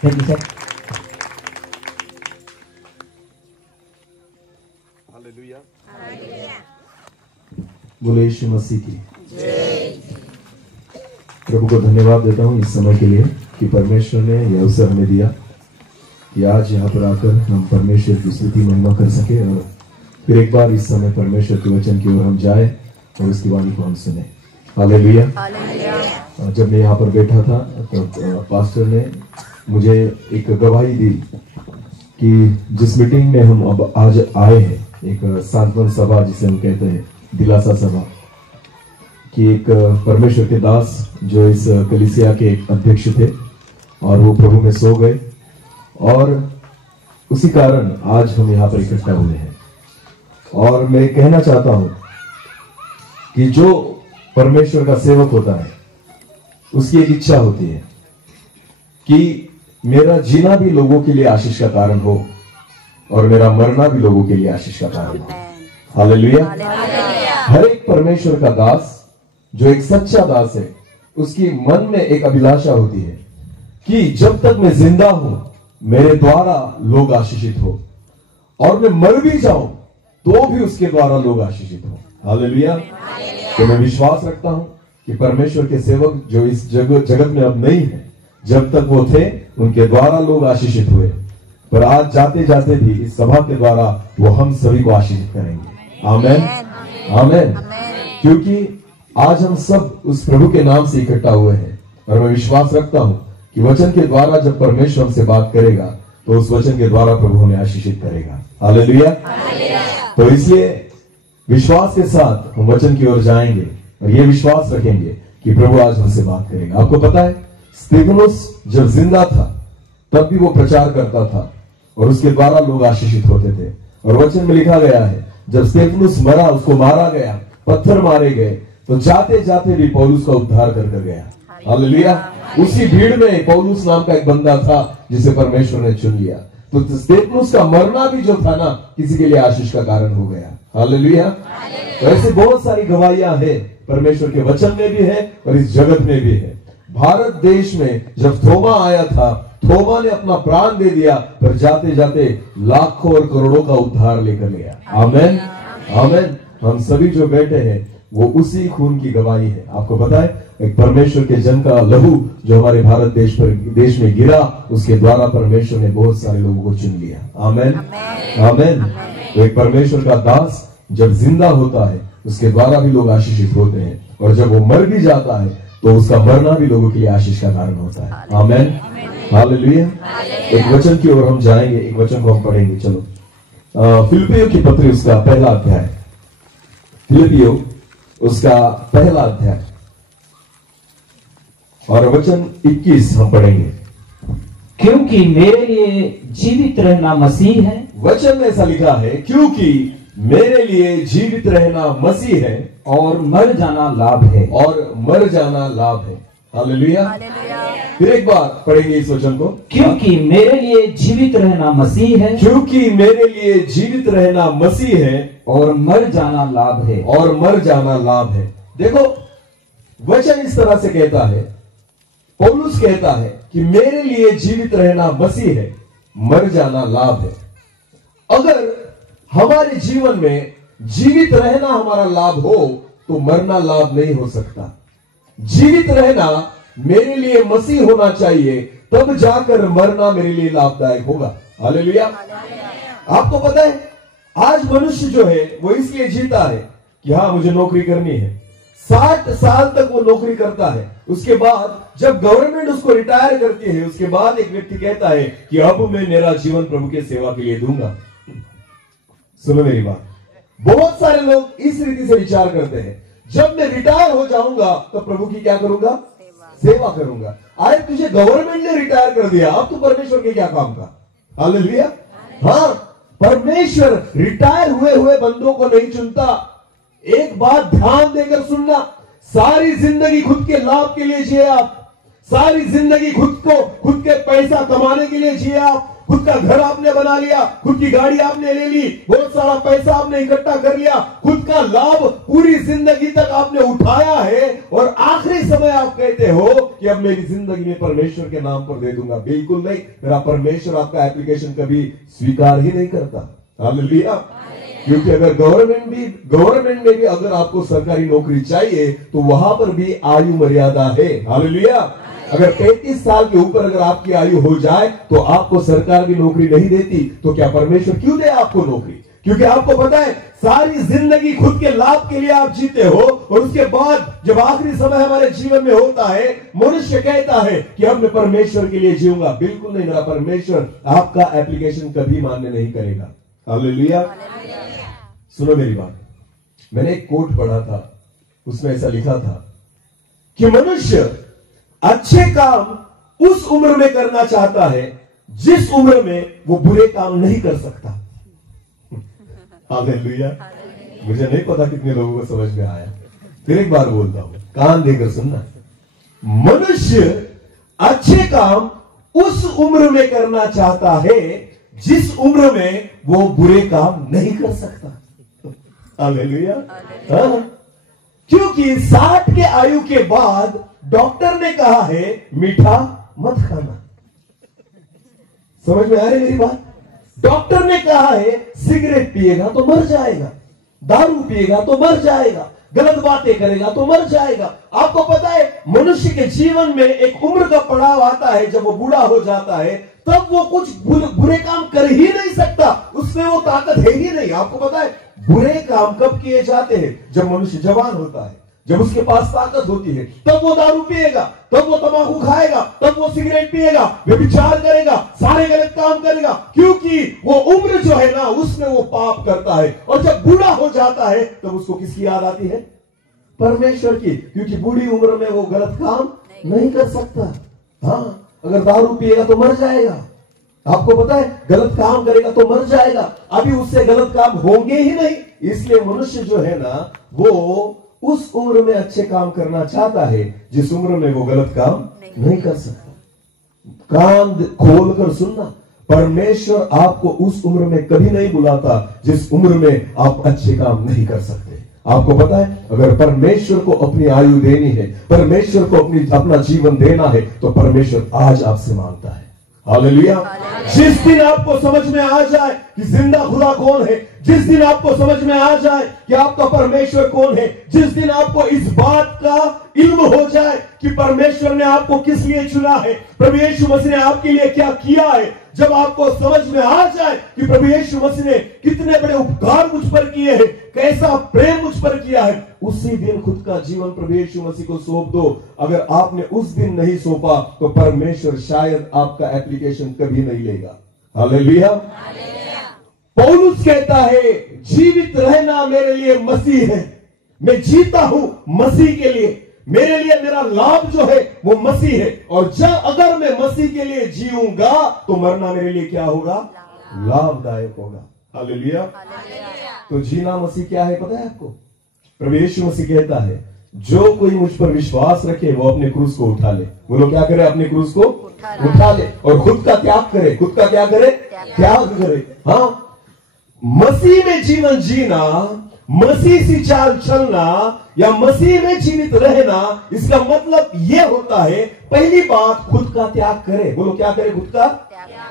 Thank you sir. Hallelujah. बोले यीशु मसीह की प्रभु को धन्यवाद देता हूँ इस समय के लिए कि परमेश्वर ने यह अवसर हमें दिया कि आज यहाँ पर आकर हम परमेश्वर की स्तुति महिमा कर सके और फिर एक बार इस समय परमेश्वर के वचन की ओर हम जाए और उसकी वाणी को हम सुने। हालेलुया। जब मैं यहाँ पर बैठा था तो पास्टर ने मुझे एक गवाही दी कि जिस मीटिंग में हम अब आज आए हैं, एक सांत्वन सभा जिसे हम कहते हैं, दिलासा सभा, कि एक परमेश्वर के दास जो इस कलीसिया के एक अध्यक्ष थे और वो प्रभु में सो गए और उसी कारण आज हम यहाँ पर इकट्ठा हुए हैं। और मैं कहना चाहता हूं कि जो परमेश्वर का सेवक होता है उसकी एक इच्छा होती है कि मेरा जीना भी लोगों के लिए आशीष का कारण हो और मेरा मरना भी लोगों के लिए आशीष का कारण हो। हालेलुया। हर एक परमेश्वर का दास जो एक सच्चा दास है, उसकी मन में एक अभिलाषा होती है कि जब तक मैं जिंदा हूं मेरे द्वारा लोग आशीषित हो और मैं मर भी जाऊं तो भी उसके द्वारा लोग आशीषित हो। हालेलुया। तो मैं विश्वास रखता हूं कि परमेश्वर के सेवक जो इस जगत में अब नहीं है, जब तक वो थे उनके द्वारा लोग आशीषित हुए, पर आज जाते जाते भी इस सभा के द्वारा वो हम सभी को आशीषित करेंगे। आमेन, आमेन। क्योंकि आज हम सब उस प्रभु के नाम से इकट्ठा हुए हैं और मैं विश्वास रखता हूं कि वचन के द्वारा जब परमेश्वर हमसे बात करेगा तो उस वचन के द्वारा प्रभु हमें आशीषित करेगा। हालेलुया। तो इसलिए विश्वास के साथ हम वचन की ओर जाएंगे और ये विश्वास रखेंगे कि प्रभु आज हमसे बात करेगा। आपको पता है, स्तिफनुस जब जिंदा था तब भी वो प्रचार करता था और उसके द्वारा लोग आशीषित होते थे। और वचन में लिखा गया है जब स्तिफनुस मरा, उसको मारा गया, पत्थर मारे गए, तो जाते जाते भी पौलुस का उद्धार कर गया। हालेलुया। उसी भीड़ में पौलुस नाम का एक बंदा था जिसे परमेश्वर ने चुन लिया। तो स्तिफनुस का मरना भी जो था ना, किसी के लिए आशीष का कारण हो गया। हालेलुया। तो ऐसे बहुत सारी गवाहियां हैं, परमेश्वर के वचन में भी है और इस जगत में भी है। भारत देश में जब थोमा आया था, थोमा ने अपना प्राण दे दिया, पर जाते जाते लाखों और करोड़ों का उद्धार लेकर गया। आमेन, आमेन। हम सभी जो बैठे हैं वो उसी खून की गवाही है। आपको पता है, एक परमेश्वर के जन का लहू जो हमारे भारत देश में गिरा, उसके द्वारा परमेश्वर ने बहुत सारे लोगों को चुन लिया। आमेन, आमेन। तो एक परमेश्वर का दास जब जिंदा होता है उसके द्वारा भी लोग आशीषित होते हैं, और जब वो मर भी जाता है तो उसका मरना भी लोगों के लिए आशीष का कारण होता है। आमेन, हालेलुया। एक वचन की ओर हम जाएंगे, एक वचन को हम पढ़ेंगे। चलो, फिलिपियों की पत्री उसका पहला अध्याय, फिलिपियों उसका पहला अध्याय और वचन 21 हम पढ़ेंगे। क्योंकि मेरे लिए जीवित रहना मसीह है। वचन में ऐसा लिखा है, क्योंकि मेरे लिए जीवित रहना मसीह है और मर जाना लाभ है। और मर जाना लाभ है। हालेलुया। फिर एक बार पढ़ेंगे इस वचन को। क्योंकि मेरे लिए जीवित रहना मसीह है। क्योंकि मेरे लिए जीवित रहना मसीह है और मर जाना लाभ है। और मर जाना लाभ है। देखो, वचन इस तरह से कहता है, पौलुस कहता है कि मेरे लिए जीवित रहना मसीह है, मर जाना लाभ है। अगर हमारे जीवन में जीवित रहना हमारा लाभ हो तो मरना लाभ नहीं हो सकता। जीवित रहना मेरे लिए मसीह होना चाहिए, तब जाकर मरना मेरे लिए लाभदायक होगा। हालेलुया। आपको पता है, आज मनुष्य जो है वो इसलिए जीता है कि हाँ मुझे नौकरी करनी है। 60 साल तक वो नौकरी करता है, उसके बाद जब गवर्नमेंट उसको रिटायर करती है, उसके बाद एक व्यक्ति कहता है कि अब मैं मेरा जीवन प्रभु के सेवा के लिए दूंगा। सुनो मेरी बात, बहुत सारे लोग इस रीति से विचार करते हैं, जब मैं रिटायर हो जाऊंगा तो प्रभु की क्या करूंगा? सेवा करूंगा। अरे तुझे गवर्नमेंट ने रिटायर कर दिया, अब तू परमेश्वर के क्या काम का? हालेलुया। हाँ, परमेश्वर रिटायर हुए बंदों को नहीं चुनता। एक बात ध्यान देकर सुनना, सारी जिंदगी खुद के लाभ के लिए जिए आप, सारी जिंदगी खुद के पैसा कमाने के लिए जिए आप। खुद का घर आपने बना लिया, खुद की गाड़ी आपने ले ली, बहुत सारा पैसा आपने इकट्ठा कर लिया, खुद का लाभ पूरी जिंदगी तक आपने उठाया है, और आखिरी समय आप कहते हो कि अब मेरी जिंदगी में परमेश्वर के नाम पर दे दूंगा? बिल्कुल नहीं। मेरा परमेश्वर आपका एप्लीकेशन कभी स्वीकार ही नहीं करता। हालेलुया। क्योंकि अगर गवर्नमेंट में भी अगर आपको सरकारी नौकरी चाहिए तो वहां पर भी आयु मर्यादा है। हालेलुया। अगर 35 साल के ऊपर अगर आपकी आयु हो जाए तो आपको सरकार भी नौकरी नहीं देती। तो क्या परमेश्वर क्यों दे आपको नौकरी? क्योंकि आपको पता है सारी जिंदगी खुद के लाभ के लिए आप जीते हो, और उसके बाद जब आखिरी समय हमारे जीवन में होता है, मनुष्य कहता है कि अब मैं परमेश्वर के लिए जीऊंगा। बिल्कुल नहीं। मेरा परमेश्वर आपका एप्लीकेशन कभी मान्य नहीं करेगा। हालेलुया। सुनो मेरी बात। मैंने एक कोट पढ़ा था, उसमें ऐसा लिखा था कि मनुष्य अच्छे काम उस उम्र में करना चाहता है जिस उम्र में वो बुरे काम नहीं कर सकता। हालेलुया। मुझे नहीं पता कितने लोगों को समझ में आया। फिर एक बार बोलता हूं, कान देकर सुनना। मनुष्य अच्छे काम उस उम्र में करना चाहता है जिस उम्र में वो बुरे काम नहीं कर सकता। हालेलुया। हाँ? क्योंकि 60 के आयु के बाद डॉक्टर ने कहा है मीठा मत खाना। समझ में आ रही मेरी बात? डॉक्टर ने कहा है सिगरेट पिएगा तो मर जाएगा, दारू पिएगा तो मर जाएगा, गलत बातें करेगा तो मर जाएगा। आपको पता है मनुष्य के जीवन में एक उम्र का पड़ाव आता है, जब वो बूढ़ा हो जाता है तब वो कुछ बुरे काम कर ही नहीं सकता, उसमें वो ताकत है ही नहीं। आपको पता है बुरे काम कब किए जाते हैं? जब मनुष्य जवान होता है, जब उसके पास ताकत होती है, तब वो दारू पिएगा, तब वो तंबाकू खाएगा, तब वो सिगरेट पिएगा, व्यभिचार करेगा, सारे गलत काम करेगा। क्योंकि वो उम्र जो है ना उसमें वो पाप करता है। और जब बूढ़ा हो जाता है तब उसको किसकी याद आती है? परमेश्वर की। क्योंकि बूढ़ी उम्र में वो गलत काम नहीं कर सकता। हाँ, अगर दारू पिएगा तो मर जाएगा। आपको पता है गलत काम करेगा तो मर जाएगा। अभी उससे गलत काम होंगे ही नहीं। इसलिए मनुष्य जो है ना वो उस उम्र में अच्छे काम करना चाहता है जिस उम्र में वो गलत काम नहीं कर सकता। कान खोलकर सुनना, परमेश्वर आपको उस उम्र में कभी नहीं बुलाता जिस उम्र में आप अच्छे काम नहीं कर सकते। आपको पता है अगर परमेश्वर को अपनी आयु देनी है, परमेश्वर को अपना जीवन देना है, तो परमेश्वर आज आपसे मांगता है। हालेलुया। जिस दिन आपको समझ में आ जाए कि जिंदा खुदा कौन है, जिस दिन आपको समझ में आ जाए कि आपका परमेश्वर कौन है, जिस दिन आपको इस बात का इल्म हो जाए कि परमेश्वर ने आपको किस लिए चुना है, प्रभु यीशु मसीह ने आपके लिए क्या किया है, जब आपको समझ में आ जाए कि प्रभु यीशु मसीह ने कितने बड़े उपकार मुझ पर किए हैं, कैसा प्रेम मुझ पर किया है, उसी दिन खुद का जीवन प्रभु यीशु मसीह को सौंप दो। अगर आपने उस दिन नहीं सौंपा तो परमेश्वर शायद आपका एप्लीकेशन कभी नहीं लेगा। हालेलुया। पौलुस कहता है जीवित रहना मेरे लिए मसीह है, मैं जीता हूं मसीह के लिए, मेरे लिए मेरा लाभ जो है वो मसीह है। और जब अगर मैं मसीह के लिए जीऊंगा तो मरना मेरे लिए क्या होगा? लाभदायक होगा। हालेलुया। तो जीना मसीह क्या है पता है आपको? प्रभु यीशु मसीह कहता है जो कोई मुझ पर विश्वास रखे वो अपने क्रूस को उठा ले। वो लोग क्या करे? अपने क्रूस को उठा ले और खुद का त्याग करे। खुद का क्या करे? त्याग करे। हाँ, मसीह में जीवन जीना, मसीह सी चाल चलना या मसीह में जीवित रहना, इसका मतलब यह होता है पहली बात खुद का त्याग करे। बोलो क्या करे? खुद का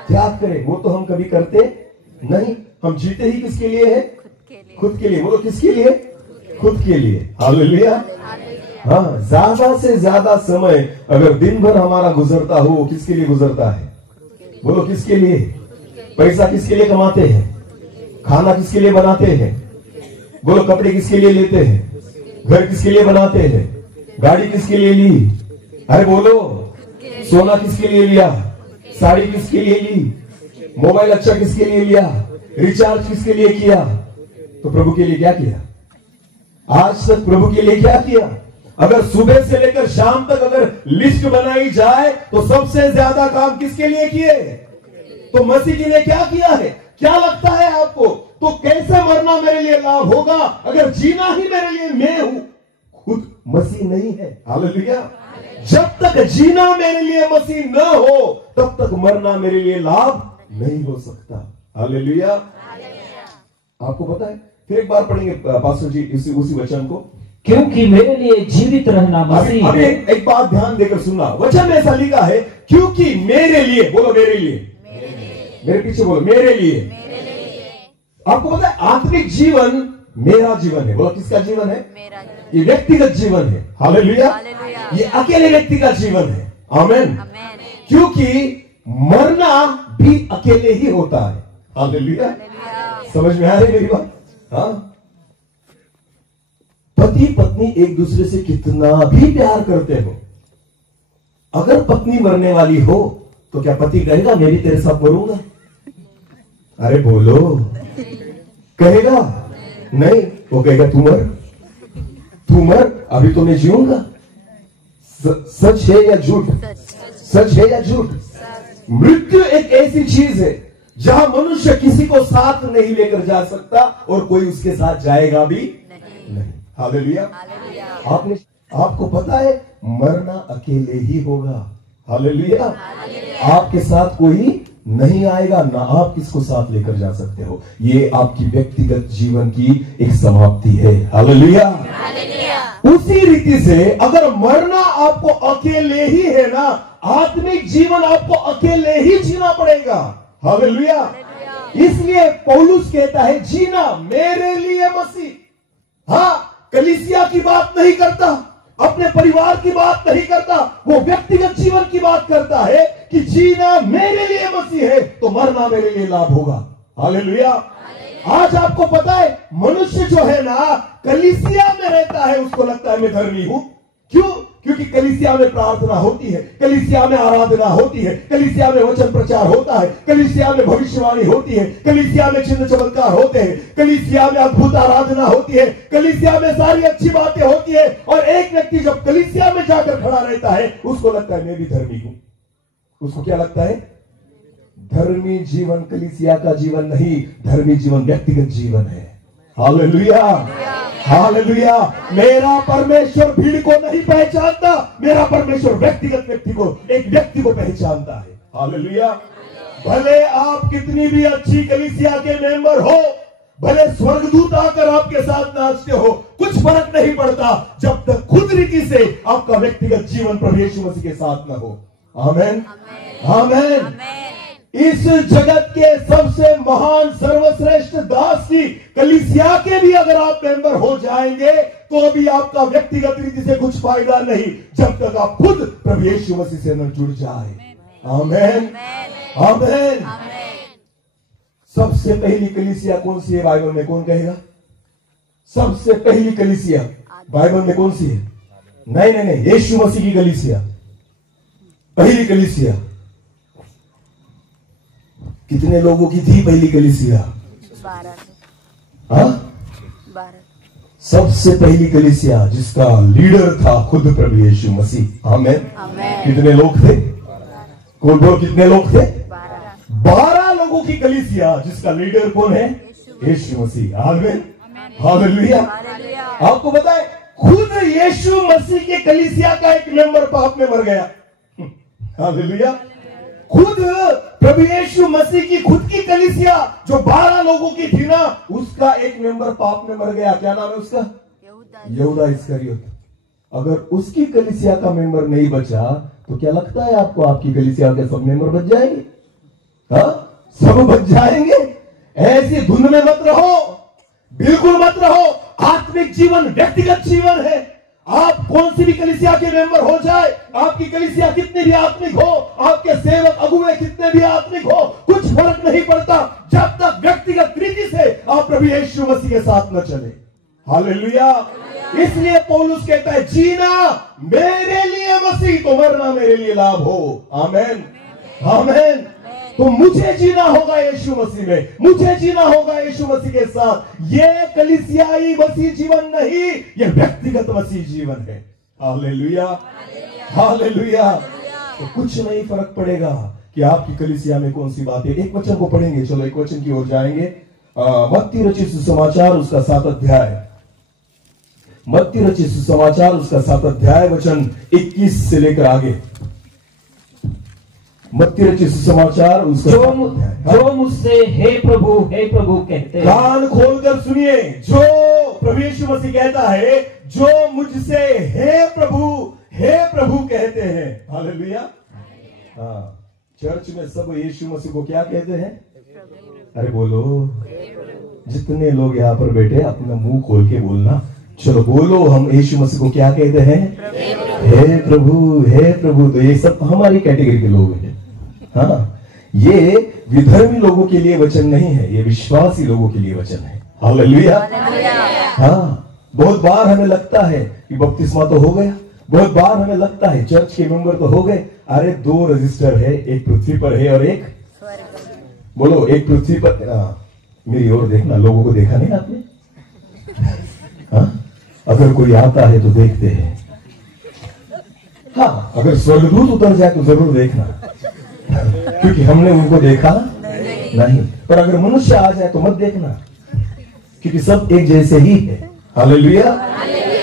त्याग करे। वो तो हम कभी करते नहीं। हम जीते ही किसके लिए है? खुद के लिए। बोलो किसके लिए? खुद के लिए। हालेलुया। हाँ, ज्यादा से ज्यादा समय अगर दिन भर हमारा गुजरता हो वो किसके लिए गुजरता है? बोलो किसके लिए? पैसा किसके लिए कमाते हैं? खाना किसके लिए बनाते हैं? बोलो कपड़े किसके लिए लेते हैं? घर किसके लिए बनाते हैं? गाड़ी किसके लिए ली? अरे बोलो, सोना किसके लिए लिया? साड़ी किसके लिए ली? मोबाइल अच्छा किसके लिए लिया? रिचार्ज किसके लिए किया? तो प्रभु के लिए क्या किया? आज तक प्रभु के लिए क्या किया? अगर सुबह से लेकर शाम तक अगर लिस्ट बनाई जाए तो सबसे ज्यादा काम किसके लिए किए? तो मसीह के लिए क्या किया है? क्या लगता है आपको? तो कैसे मरना मेरे लिए लाभ होगा अगर जीना ही मेरे लिए मैं हूं, खुद मसीह नहीं है। हालेलुया। जब तक जीना मेरे लिए मसीह न हो तब तक मरना मेरे लिए लाभ नहीं हो सकता। हालेलुया। आपको पता है, फिर एक बार पढ़ेंगे पास्टर जी उसी वचन को। क्योंकि मेरे लिए जीवित रहना मसीह अभी है। एक बात ध्यान देकर सुनना, वचन में ऐसा लिखा है, क्योंकि मेरे लिए, बोलो मेरे लिए, मेरे पीछे बोलो मेरे लिए। आपको पता है आत्मिक जीवन मेरा जीवन है। बोलो किसका जीवन है? ये व्यक्तिगत जीवन है। हालेलुया। ये अकेले व्यक्ति का जीवन है। आमेन। क्योंकि मरना भी अकेले ही होता है। हालेलुया। समझ में आ रही मेरी बात? हाँ, पति पत्नी एक दूसरे से कितना भी प्यार करते हो, अगर पत्नी मरने वाली हो तो क्या पति कहेगा मैं भी तेरे साथ मरूंगा? अरे बोलो, कहेगा? नहीं, वो कहेगा तू मर, अभी तो मैं जीऊंगा। सच है या झूठ? सच है या झूठ? मृत्यु एक ऐसी चीज है जहां मनुष्य किसी को साथ नहीं लेकर जा सकता और कोई उसके साथ जाएगा भी नहीं। हालेलुया। आपको पता है मरना अकेले ही होगा। हालेलुया। आपके साथ कोई नहीं आएगा, ना आप किसको साथ लेकर जा सकते हो। ये आपकी व्यक्तिगत जीवन की एक समाप्ति है। हालेलुया। उसी रीति से अगर मरना आपको अकेले ही है ना, आत्मिक जीवन आपको अकेले ही जीना पड़ेगा। हालेलुया। इसलिए पौलुस कहता है जीना मेरे लिए मसीह। हाँ, कलीसिया की बात नहीं करता, अपने परिवार की बात नहीं करता, वो व्यक्तिगत जीवन की बात करता है कि जीना मेरे लिए मसीह है तो मरना मेरे लिए लाभ होगा। हालेलुया। आज आपको पता है मनुष्य जो है ना कलीसिया में रहता है, उसको लगता है मैं धर्मी हूं। क्यों? क्योंकि कलीसिया में प्रार्थना होती है, कलीसिया में आराधना होती है, कलीसिया में वचन प्रचार होता है, कलीसिया में भविष्यवाणी होती है, कलीसिया में चिन्ह चमत्कार होते हैं, कलीसिया में अद्भुत आराधना होती है, कलीसिया में सारी अच्छी बातें होती है। और एक व्यक्ति जब कलीसिया में जाकर खड़ा रहता है उसको लगता है मैं भी धर्मी हूं। उसको क्या लगता है? धर्मी जीवन कलीसिया का जीवन नहीं, धर्मी जीवन व्यक्तिगत जीवन है। हालेलुया। हालेलुया। मेरा परमेश्वर भीड़ को नहीं पहचानता, मेरा परमेश्वर व्यक्तिगत एक व्यक्ति को पहचानता है। हालेलुया। भले आप कितनी भी अच्छी कलीसिया के मेंबर हो, भले स्वर्गदूत आकर आपके साथ नाचते हो, कुछ फर्क नहीं पड़ता जब तक खुद रीति से आपका व्यक्तिगत जीवन प्रभु यीशु मसीह के साथ न हो। आमेन। आमेन। इस जगत के सबसे महान सर्वश्रेष्ठ दास की कलीसिया के भी अगर आप मेंबर हो जाएंगे तो भी आपका व्यक्तिगत रीति से कुछ फायदा नहीं जब तक आप खुद प्रभु यीशु मसीह से न जुड़ जाए। आमेन। आमेन। सबसे पहली कलीसिया कौन सी है बाइबल में? कौन कहेगा? सबसे पहली कलीसिया बाइबल में कौन सी है? नहीं, यीशु मसीह की कलीसिया, पहली कलीसिया। कितने लोगों की थी पहली कलीसिया? 12। सबसे पहली कलीसिया जिसका लीडर था खुद प्रभु यीशु मसीह। आमेन। कितने लोग थे? कौन बोल कितने लोग थे? 12 लोगों की कलीसिया जिसका लीडर कौन है? यीशु मसीह। आमेन। हालेलुया। आपको पता है खुद यीशु मसीह के कलीसिया का एक मेंबर पाप में मर गया। हालेलुया। खुद प्रभु यीशु मसीह की खुद की कलीसिया जो 12 लोगों की थी ना, उसका एक मेंबर पाप में मर गया। क्या नाम है उसका? यहूदा इस्करियोत। अगर उसकी कलीसिया का मेंबर नहीं बचा तो क्या लगता है आपको आपकी कलीसिया के सब मेंबर बच जाएंगे? हाँ, सब बच जाएंगे। ऐसी धुन में मत रहो, बिल्कुल मत रहो। आत्मिक जीवन व्यक्तिगत जीवन है। आप कौन सी भी कलीसिया के मेंबर हो जाए, आपकी कलीसिया कितनी भी आत्मिक हो, आपके सेवक अगुवे कितने भी आत्मिक हो, कुछ फर्क नहीं पड़ता जब तक व्यक्तिगत रीति से आप प्रभु यीशु मसीह के साथ न चले। हालेलुया। इसलिए पौलुस कहता है जीना मेरे लिए मसीह तो मरना मेरे लिए लाभ हो। आमेन। आमेन। तो मुझे जीना होगा यीशु मसीह में, मुझे जीना होगा यीशु मसीह के साथ। ये कलीसियाई मसीह जीवन नहीं, ये व्यक्तिगत मसीह जीवन है। हालेलुया। हालेलुया। तो कुछ नहीं फर्क पड़ेगा कि आपकी कलीसिया में कौन सी बात है। एक वचन को पढ़ेंगे, चलो एक वचन की ओर जाएंगे। मत्ती रचित सुसमाचार उसका 7 अध्याय, मत्ती रचित सुसमाचार उसका 7 अध्याय वचन 21 से लेकर आगे। मत्ती रचित सुसमाचार उसका जो मुझसे हे प्रभु कहते हैं। कान खोलकर सुनिए। जो प्रभु यीशु मसीह कहता है, जो मुझसे हे प्रभु कहते हैं। हालेलुया। हाँ, चर्च में सब यीशु मसीह को क्या कहते हैं? अरे बोलो, जितने लोग यहाँ पर बैठे अपना मुंह खोल के बोलना। चलो बोलो, हम यीशु मसीह को क्या कहते हैं? हे प्रभु। तो ये सब हमारी कैटेगरी के लोग हैं। हाँ, ये विधर्मी लोगों के लिए वचन नहीं है, ये विश्वासी लोगों के लिए वचन है। हालेलुया। हाँ, बहुत बार हमें लगता है कि बपतिस्मा तो हो गया, बहुत बार हमें लगता है चर्च के मेंबर तो हो गए। अरे 2 रजिस्टर है, एक पृथ्वी पर है और एक बोलो, एक पृथ्वी पर। मेरी ओर देखना, लोगों को देखा नहीं आपने? हाँ, अगर कोई आता है तो देखते हैं। हाँ, अगर स्वर्गदूत उतर जाए तो जरूर देखना, क्योंकि हमने उनको देखा नहीं। पर अगर मनुष्य आ जाए तो मत देखना, क्योंकि सब एक जैसे ही है। हालेलुया।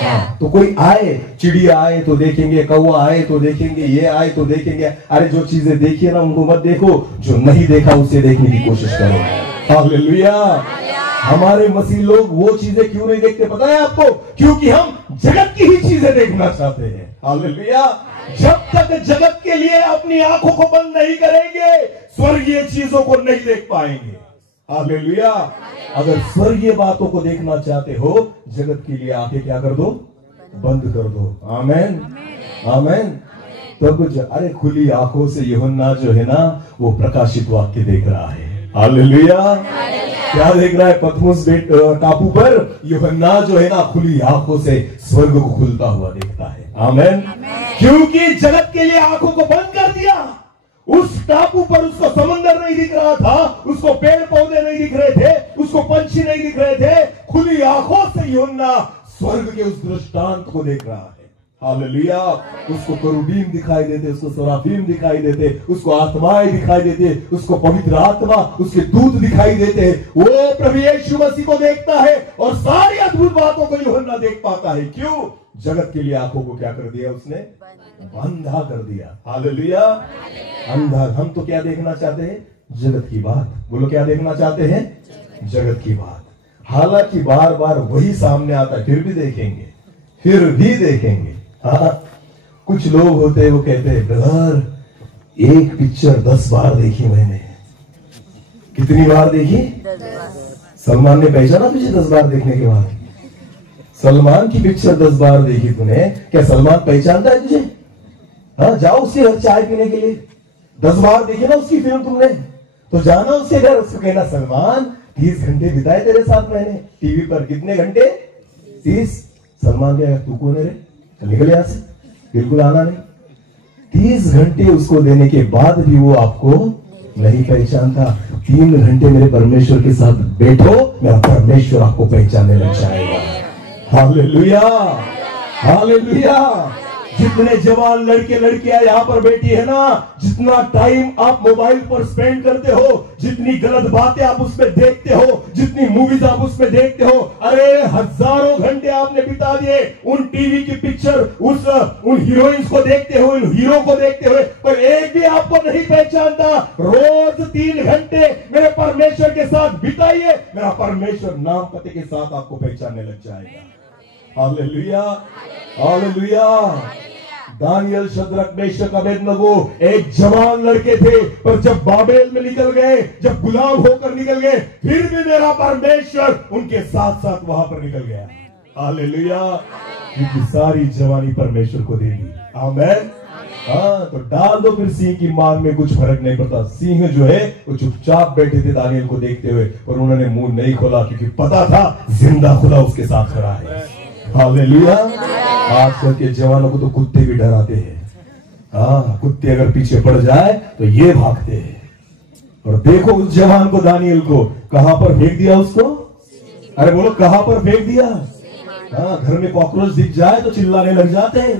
हाँ, तो कोई आए, चिड़िया आए तो देखेंगे, कौवा आए तो देखेंगे, ये आए तो देखेंगे। अरे जो चीजें देखी है ना उनको मत देखो, जो नहीं देखा उसे देखने की कोशिश करो। हालेलुया। हमारे मसीह लोग वो चीजें क्यों नहीं देखते पता है आपको? क्योंकि हम जगत की ही चीजें देखना चाहते हैं। हालेलुया। जब तक जगत के लिए अपनी आंखों को बंद नहीं करेंगे, स्वर्गीय चीजों को नहीं देख पाएंगे। हालेलुया। अगर स्वर्गीय बातों को देखना चाहते हो, जगत के लिए आंखें क्या कर दो? बंद कर दो। आमेन, आमेन। तब अरे खुली आंखों से यूहन्ना जो है ना, वो प्रकाशित वाक्य देख रहा है। हालेलुया। क्या देख रहा है? पतमुस टापू पर यूहन्ना जो है ना, खुली आंखों से स्वर्ग को खुलता हुआ देखता है। आमेन। क्योंकि जगत के लिए आंखों को बंद कर दिया। उस टापू पर उसको समंदर नहीं दिख रहा था, उसको पेड़ पौधे नहीं दिख रहे थे, उसको पंछी नहीं दिख रहे थे। खुली आंखों से यूहन्ना स्वर्ग के उस दृष्टांत को देख रहा है। हालेलुया। उसको करूबीम दिखाई देते, उसको सराफीम दिखाई देते, उसको आत्माएं दिखाई देते, उसको पवित्र आत्मा, उसके दूत दिखाई देते। वो प्रभु यीशु मसीह को देखता है और सारी अद्भुत बातों को यूहन्ना देख पाता है। क्यों? जगत के लिए आंखों को क्या कर दिया उसने? अंधा कर दिया। हालेलुया। अंधा। हम तो क्या देखना चाहते हैं? जगत की बात। बोलो, क्या देखना चाहते हैं? जगत की बात। हालांकि बार बार वही सामने आता है, फिर भी देखेंगे। हाँ, कुछ लोग होते हैं वो कहते हैं, ब्रदर एक पिक्चर 10 बार देखी मैंने। कितनी बार देखी? 10 बार। सलमान ने पहचाना तुझे 10 बार देखने के बाद? सलमान की पिक्चर 10 बार देखी तूने, क्या सलमान पहचानता है तुझे? हाँ, जाओ उसके घर चाय पीने के लिए। 10 बार देखी ना उसकी फिल्म तुमने, तो जाना उसके घर, उसको कहना, सलमान 30 घंटे बिताए तेरे साथ मैंने टीवी पर। कितने घंटे? 30। सलमान कहेगा, तू कौन है रे? निकल यहां से, बिल्कुल आना नहीं। 30 घंटे उसको देने के बाद भी वो आपको नहीं पहचानता। 3 घंटे मेरे परमेश्वर के साथ बैठो, मेरा परमेश्वर आपको पहचानने लग जाएगा। हालेलुया। हालेलुया। जितने जवान लड़के लड़कियां यहाँ पर बैठी है ना, जितना टाइम आप मोबाइल पर स्पेंड करते हो, जितनी गलत बातें आप उसमें देखते हो, जितनी मूवीज आप उसमें देखते हो, अरे हजारों घंटे आपने बिता दिए उन टीवी की पिक्चर, उन हीरोइंस को देखते हुए, उन हीरो को देखते हुए, पर एक भी आपको नहीं पहचानता। रोज 3 घंटे मेरे परमेश्वर के साथ बिताइए, मेरा परमेश्वर नाम पते के साथ आपको पहचानने लग जाएगा। Hallelujah. Hallelujah. Daniel, Shadrach, Meshach, Abednego एक जवान लड़के थे, पर जब बाबेल में निकल गए, जब गुलाम होकर निकल गए, फिर भी मेरा परमेश्वर उनके साथ साथ वहां पर निकल गया। हालेलुया। क्योंकि सारी जवानी परमेश्वर को दे दी। आमेन। हाँ, तो डाल दो फिर सिंह की मांग में, कुछ फर्क नहीं पड़ता। सिंह जो है वो चुपचाप बैठे थे दानियल को देखते हुए, और उन्होंने मुंह नहीं खोला, क्योंकि पता था जिंदा खुदा उसके साथ खड़ा है। हालेलुया। आजकल के जवानों को तो कुत्ते भी डराते हैं। हाँ, कुत्ते अगर पीछे पड़ जाए तो ये भागते हैं। और देखो उस जवान को, दानियल को, कहां पर फेंक दिया उसको? अरे बोलो, कहां पर फेंक दिया? हाँ, घर में कॉकरोच दिख जाए तो चिल्लाने लग जाते हैं।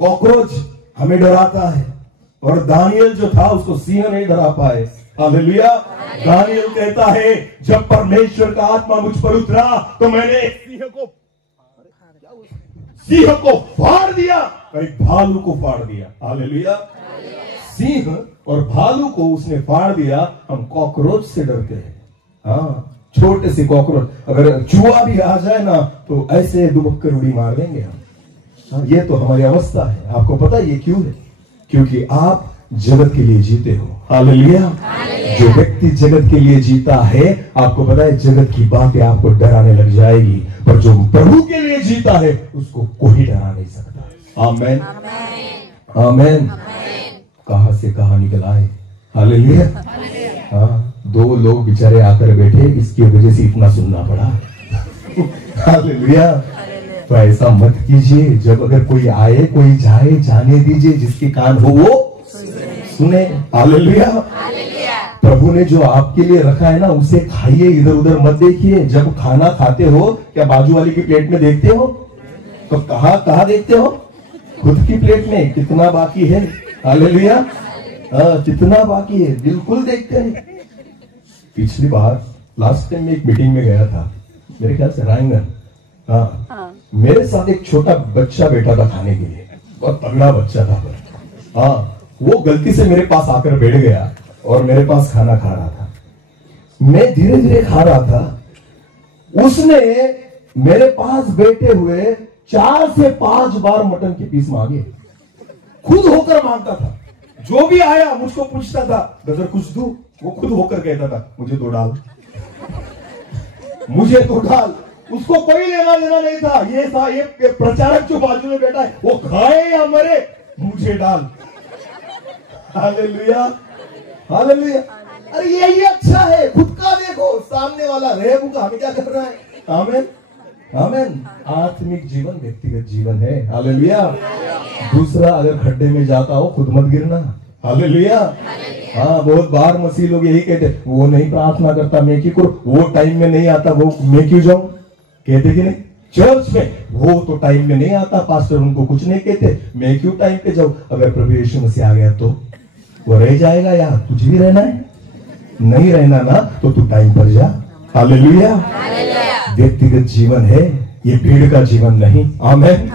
कॉकरोच हमें डराता है, और दानियल जो था उसको सिंह नहीं डरा पाए। हालेलुया। दानियल कहता है, जब परमेश्वर का आत्मा मुझ पर उतरा तो मैंने एक सिंह को फाड़ दिया और एक भालू को फाड़ दिया। हालेलुया। सिंह और भालू को उसने फाड़ दिया। हम कॉकरोच से डरते हैं। हाँ, छोटे से कॉकरोच, अगर चूहा भी आ जाए ना तो ऐसे दुबक कर उड़ी मार देंगे हम। ये तो हमारी अवस्था है। आपको पता है ये क्यों है? क्योंकि आप जगत के लिए जीते हो। हालेलुया। जो व्यक्ति जगत के लिए जीता है, आपको पता है जगत की बातें आपको डराने लग जाएगी, पर जो प्रभु के लिए जीता है उसको कोई डरा नहीं सकता। आमेन, आमेन। कहां से कहां निकल आए। हालेलुया। हाँ, 2 लोग बेचारे आकर बैठे, इसकी वजह से इतना सुनना पड़ा। हालेलुया। तो ऐसा मत कीजिए, जब अगर कोई आए कोई जाए, जाने दीजिए, जिसके कान हो वो सुने। हालेलुया। प्रभु ने जो आपके लिए रखा है ना उसे खाइए, इधर उधर मत देखिए। जब खाना खाते हो क्या बाजू वाली की प्लेट में देखते हो? तो कहा देखते हो? खुद की प्लेट में कितना बाकी है। हालेलुया। कितना बाकी है, बिल्कुल देखते हैं। पिछली बार लास्ट टाइम में एक मीटिंग में गया था, मेरे ख्याल से रायंगन। हाँ, मेरे साथ एक छोटा बच्चा बैठा था खाने के लिए, बहुत तगड़ा बच्चा था। पर हाँ, वो गलती से मेरे पास आकर बैठ गया और मेरे पास खाना खा रहा था। मैं धीरे धीरे खा रहा था। उसने मेरे पास बैठे हुए 4 से 5 बार मटन के पीस मांगे। खुद होकर मांगता था। जो भी आया मुझको पूछता था, ब्रदर कुछ दूं? वो खुद होकर कहता था, मुझे 2 डाल, मुझे 2 डाल। उसको कोई लेना देना नहीं था। ये प्रचारक जो बाजू में बैठा है वो खाए या मरे, मुझे डाल। Hallelujah, hallelujah. अरे यही अच्छा है। खुद का देखो, सामने वाला रहे भूखा, हमें क्या कर रहा है। आमीन, आमीन। आत्मिक जीवन व्यक्तिगत जीवन है। हालेलुया। दूसरा, अगर खड्डे में जाता हो खुद मत गिरना। हालेलुया। हाँ, बहुत बार मसीह लोग यही कहते, वो नहीं प्रार्थना करता मैं क्यों करूं, वो टाइम में नहीं आता, वो मैं क्यों जाऊं, कहते कि नहीं। चर्च में वो तो टाइम में नहीं आता, पास्टर उनको कुछ नहीं कहते, मैं क्यों टाइम पे जाऊं। अगर प्रभु यीशु मसीह आ गया तो वो रह जाएगा या तुझे भी रहना है? नहीं रहना ना, तो तू टाइम पर जा। हालेलुया। व्यक्तिगत जीवन है, ये भीड़ का जीवन नहीं। आमीन।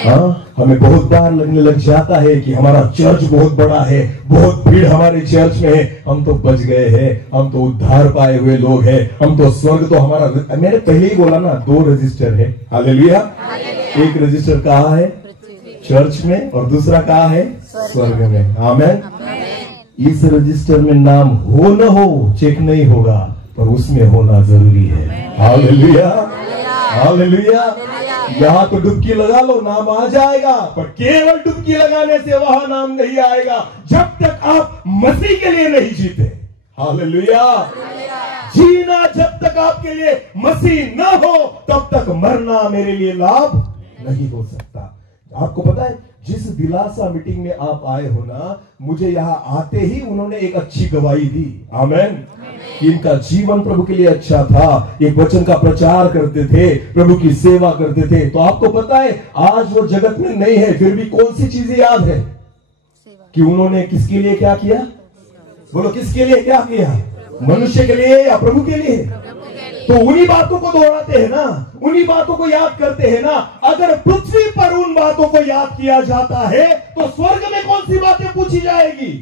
हाँ, हमें बहुत बार लगने लग जाता है कि हमारा चर्च बहुत बड़ा है, बहुत भीड़ हमारे चर्च में है, हम तो बच गए हैं, हम तो उद्धार पाए हुए लोग हैं, हम तो स्वर्ग तो हमारा। मैंने पहले ही बोला ना, 2 रजिस्टर है। हालेलुया। एक रजिस्टर कहाँ है? चर्च में, और दूसरा कहाँ है? स्वर्ग में। आमीन। इस रजिस्टर में नाम हो न हो चेक नहीं होगा, पर उसमें होना जरूरी है। Hallelujah, hallelujah. यहाँ तो डुबकी लगा लो, नाम आ जाएगा, पर केवल डुबकी लगाने से वहां नाम नहीं आएगा जब तक आप मसीह के लिए नहीं जीते। हालेलुया। जीना जब तक आपके लिए मसीह न हो तब तक मरना मेरे लिए लाभ नहीं हो सकता। आपको पता है, जिस दिलासा मीटिंग में आप आए हो ना, मुझे यहां आते ही उन्होंने एक अच्छी गवाही दी। आमीन। इनका जीवन प्रभु के लिए अच्छा था, एक वचन का प्रचार करते थे, प्रभु की सेवा करते थे। तो आपको पता है, आज वो जगत में नहीं है, फिर भी कौन सी चीजें याद है कि उन्होंने किसके लिए क्या किया? बोलो, किसके लिए क्या किया? मनुष्य के लिए या प्रभु के लिए? तो उन्हीं बातों को दोहराते हैं ना, उन्हीं बातों को याद करते हैं ना। अगर पृथ्वी पर उन बातों को याद किया जाता है तो स्वर्ग में कौन सी बातें पूछी जाएगी?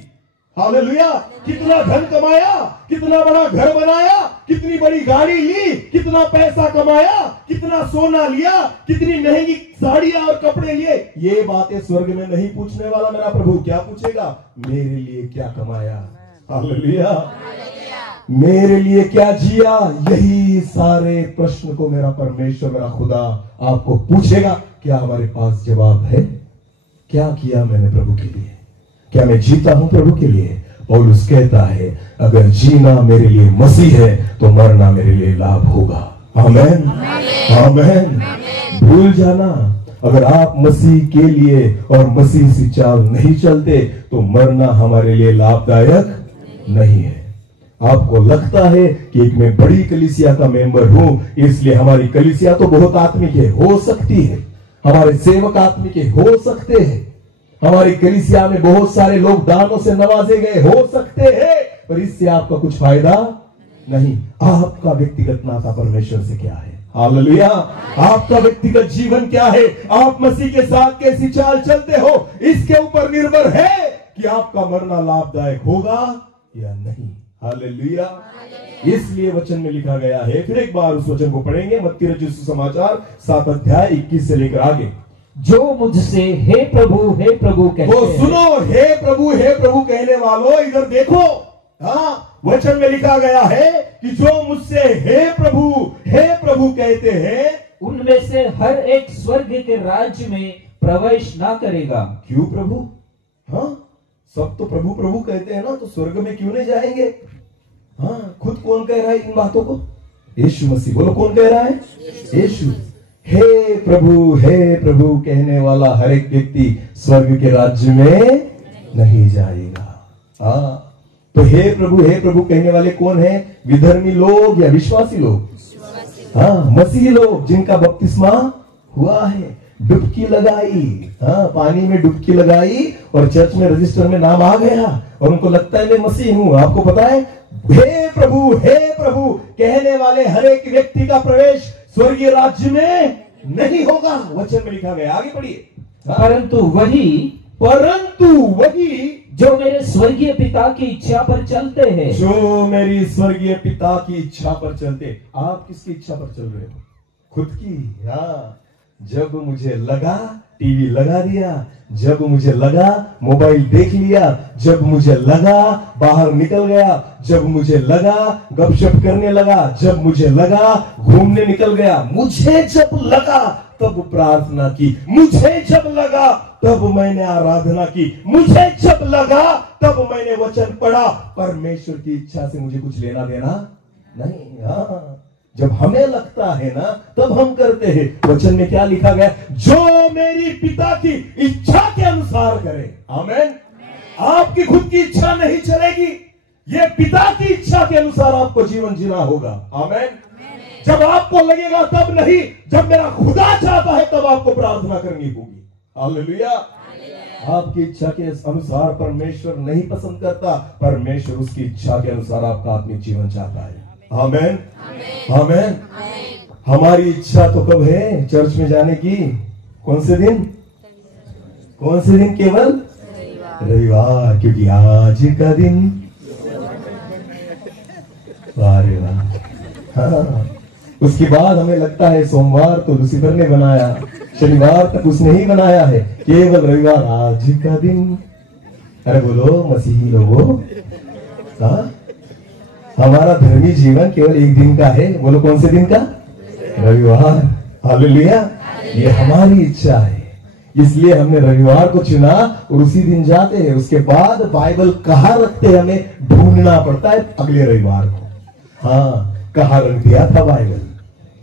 हालेलुया। कितना धन कमाया, कितना बड़ा घर बनाया, कितनी बड़ी गाड़ी ली, कितना पैसा कमाया, कितना सोना लिया, कितनी महंगी साड़ियां और कपड़े लिए, ये बातें स्वर्ग में नहीं पूछने वाला मेरा प्रभु। क्या पूछेगा? मेरे लिए क्या कमाया। हालेलुया। मेरे लिए क्या जिया। यही सारे प्रश्न को मेरा परमेश्वर, मेरा खुदा आपको पूछेगा। क्या हमारे पास जवाब है? क्या किया मैंने प्रभु के लिए? क्या मैं जीता हूं प्रभु के लिए? पौलुस कहता है, अगर जीना मेरे लिए मसीह है तो मरना मेरे लिए लाभ होगा। आमीन, आमीन। भूल जाना, अगर आप मसीह के लिए और मसीह से चाल नहीं चलते तो मरना हमारे लिए लाभदायक नहीं है। आपको लगता है कि एक मैं बड़ी कलीसिया का मेंबर हूं, इसलिए हमारी कलीसिया तो बहुत आत्मिक है, हो सकती है। हमारे सेवक आत्मिक है, हो सकते हैं। हमारी कलीसिया में बहुत सारे लोग दानों से नवाजे गए, हो सकते हैं, पर इससे आपका कुछ फायदा नहीं। आपका व्यक्तिगत नाता परमेश्वर से क्या है? हालेलुया। आपका व्यक्तिगत जीवन क्या है? आप मसीह के साथ कैसी चाल चलते हो, इसके ऊपर निर्भर है कि आपका मरना लाभदायक होगा या नहीं। हालेलुया। इसलिए वचन में लिखा गया है, फिर एक बार उस वचन को पढ़ेंगे, मत्ती रचित सुसमाचार 7 अध्याय 21 से लेकर आगे। जो मुझसे हे प्रभु कहते वो हैं, सुनो, हे प्रभु कहने वालों, इधर देखो। हाँ, वचन में लिखा गया है कि जो मुझसे हे प्रभु कहते हैं, उनमें से हर एक स्वर्ग के राज्य में प्रवेश ना करेगा। क्यों प्रभु? हाँ, सब तो प्रभु प्रभु कहते हैं ना, तो स्वर्ग में क्यों नहीं जाएंगे? हाँ, खुद कौन कह रहा है इन बातों को? यीशु मसीह। बोलो, कौन कह रहा है? यीशु। हे प्रभु कहने वाला हर एक व्यक्ति स्वर्ग के राज्य में नहीं जाएगा। हाँ, तो हे प्रभु कहने वाले कौन है? विधर्मी लोग या विश्वासी लोग? हाँ, मसीही लोग जिनका बपतिस्मा हुआ है, डुबकी लगाई, हाँ, पानी में डुबकी लगाई और चर्च में रजिस्टर में नाम आ गया और उनको लगता है मैं मसीह हूं। आपको पता है, हे प्रभु कहने वाले हर एक व्यक्ति का प्रवेश स्वर्गीय राज्य में नहीं होगा। वचन में लिखा गया, आगे पढ़िए। परंतु वही जो मेरे स्वर्गीय पिता की इच्छा पर चलते हैं। जो मेरी स्वर्गीय पिता की इच्छा पर चलते। आप किसकी इच्छा पर चल रहे हो? खुद की। हाँ, जब मुझे लगा टीवी लगा दिया, जब मुझे लगा मोबाइल देख लिया, जब मुझे लगा बाहर निकल गया, जब मुझे लगा गपशप करने लगा, जब मुझे लगा घूमने निकल गया, मुझे जब लगा तब प्रार्थना की, मुझे जब लगा तब मैंने आराधना की, मुझे जब लगा तब मैंने वचन पढ़ा। परमेश्वर की इच्छा से मुझे कुछ लेना देना नहीं। हाँ, जब हमें लगता है ना तब हम करते हैं। वचन में क्या लिखा गया? जो मेरी पिता की इच्छा के अनुसार करे। आमीन। आपकी खुद की इच्छा नहीं चलेगी, ये पिता की इच्छा के अनुसार आपको जीवन जीना होगा। आमीन। जब आपको लगेगा तब नहीं, जब मेरा खुदा चाहता है तब आपको प्रार्थना करनी होगी। हालेलुया। आपकी इच्छा के अनुसार परमेश्वर नहीं पसंद करता, परमेश्वर उसकी इच्छा के अनुसार आपका आत्मिक जीवन चाहता है। आमीन, आमीन। हमारी इच्छा तो कब है चर्च में जाने की? कौन से दिन? केवल रविवार, क्योंकि आज का दिन। वाह, हाँ। उसके बाद हमें लगता है सोमवार तो लूसीफर ने बनाया, शनिवार तक उसने ही बनाया है, केवल रविवार आज का दिन। अरे बोलो मसीही लोगों, हाँ, हमारा धर्मी जीवन केवल एक दिन का है। बोलो, कौन से दिन का? रविवार। हालेलुया। ये हमारी इच्छा है, इसलिए हमने रविवार को चुना और उसी दिन जाते हैं। उसके बाद बाइबल कहाँ रखते हैं हमें ढूंढना पड़ता है अगले रविवार को। हाँ, कहाँ रख दिया था बाइबल?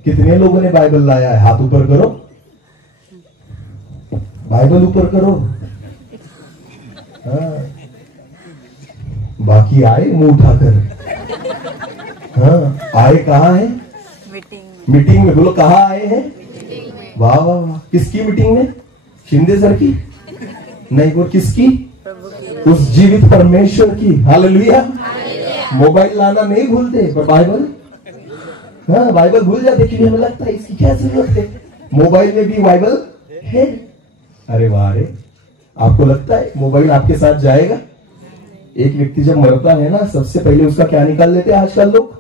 कितने लोगों ने बाइबल लाया है? हाथ ऊपर करो, बाइबल ऊपर करो। हाँ, बाकी आए मुंह उठाकर। हाँ, आए कहाँ है? मीटिंग में। बोलो, कहाँ आए हैं? वाह वाह वाह। किसकी मीटिंग में? शिंदे सर की? नहीं, वो किसकी? उस जीवित परमेश्वर की। हालेलुया। मोबाइल लाना नहीं भूलते, पर बाइबल, हाँ, बाइबल भूल जाते क्योंकि हमें लगता है इसकी क्या जरूरत है, मोबाइल में भी बाइबल है। अरे वाह रे, आपको लगता है मोबाइल आपके साथ जाएगा? एक व्यक्ति जब मरता है ना, सबसे पहले उसका क्या निकाल लेते हैं आजकल लोग?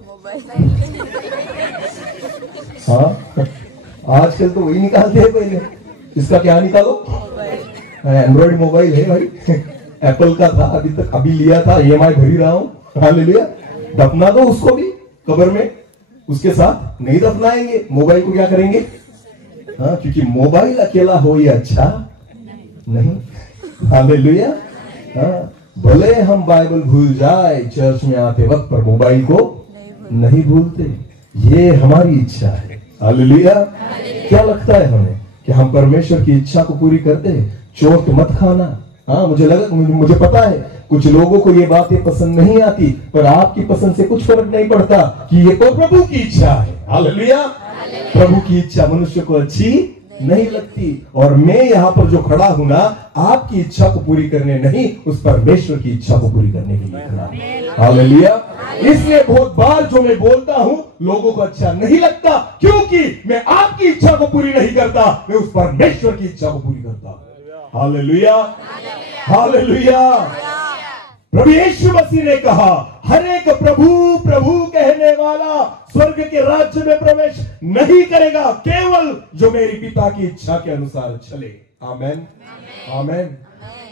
हाँ, आजकल तो वही निकालते हैं पहले। इसका क्या निकालो? एंड्रॉइड मोबाइल है भाई, एप्पल का था, अभी लिया था, EMI भरी रहा हूं। हालेलुया। दफना दो उसको भी कब्र में, उसके साथ नहीं दफनाएंगे। मोबाइल को क्या करेंगे? हाँ, क्योंकि मोबाइल अकेला हो ये अच्छा नहीं। हालेलुया। हाँ, भले हम बाइबल भूल जाए चर्च में आते वक्त, पर मोबाइल को नहीं भूलते। ये हमारी इच्छा है। हालेलुया। क्या लगता है हमें कि हम परमेश्वर की इच्छा को पूरी करते हैं? चोट मत खाना। हाँ, मुझे पता है कुछ लोगों को ये बातें पसंद नहीं आती, पर आपकी पसंद से कुछ फर्क नहीं पड़ता कि ये तो प्रभु की इच्छा है। हालेलुया। प्रभु की इच्छा मनुष्य को अच्छी नहीं लगती, और मैं यहाँ पर जो खड़ा हूं ना, आपकी इच्छा को पूरी करने नहीं, उस परमेश्वर की इच्छा को पूरी करने के लिए खड़ा। हालेलुया। इसलिए बहुत बार जो मैं बोलता हूं लोगों को अच्छा नहीं लगता, क्योंकि मैं आपकी इच्छा को पूरी नहीं करता, मैं उस परमेश्वर की इच्छा को पूरी करता। Hallelujah, hallelujah. प्रभु यीशु मसीह ने कहा, हर एक प्रभु प्रभु कहने वाला स्वर्ग के राज्य में प्रवेश नहीं करेगा, केवल जो मेरी पिता की इच्छा के अनुसार चले। आमेन, आमेन।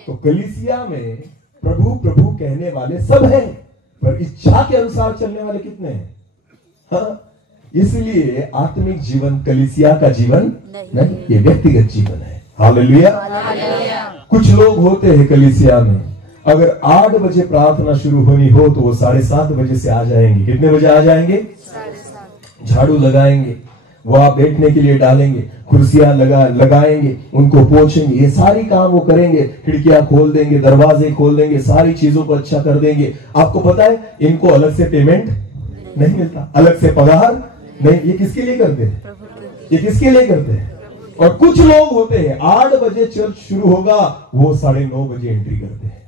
तो कलीसिया में प्रभु प्रभु कहने वाले सब हैं, पर इच्छा के अनुसार चलने वाले कितने हैं? हाँ, इसलिए आत्मिक जीवन कलीसिया का जीवन नहीं, ये व्यक्तिगत जीवन है। हालेलुया। कुछ लोग होते हैं कलीसिया में, अगर 8 बजे प्रार्थना शुरू होनी हो तो वो 7:30 बजे से आ जाएंगे। कितने बजे आ जाएंगे? 7:30। झाड़ू लगाएंगे, वो आप बैठने के लिए डालेंगे, कुर्सियां लगाएंगे, उनको पोंछेंगे, ये सारी काम वो करेंगे, खिड़कियां खोल देंगे, दरवाजे खोल देंगे, सारी चीजों को अच्छा कर देंगे। आपको पता है इनको अलग से पेमेंट नहीं मिलता, अलग से पगार नहीं। ये किसके लिए करते हैं? ये किसके लिए करते हैं? और कुछ लोग होते हैं 8 बजे चर्च शुरू होगा, वो 9:30 बजे एंट्री करते हैं।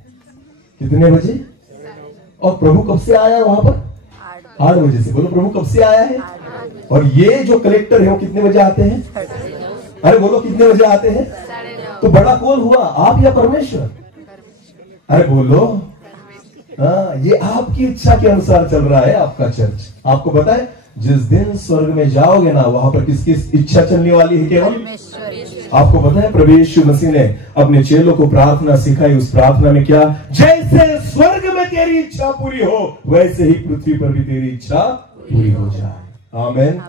कितने बजे? और प्रभु कब से आया वहां पर? 8 बजे से। बोलो प्रभु कब से आया है? और ये जो कलेक्टर है वो कितने बजे आते हैं? अरे बोलो कितने बजे आते हैं? तो बड़ा कौन हुआ, आप या परमेश्वर? अरे बोलो। हाँ, ये आपकी इच्छा के अनुसार चल रहा है आपका चर्च। आपको पता है जिस दिन स्वर्ग में जाओगे ना, वहां पर किसकी इच्छा चलने वाली है? केवल आपको पता है प्रभु यीशु मसीह ने अपने चेलों को प्रार्थना सिखाई। उस प्रार्थना में क्या? जैसे स्वर्ग में तेरी इच्छा पूरी हो, वैसे ही पृथ्वी पर भी तेरी इच्छा पूरी हो जाए। आमेन।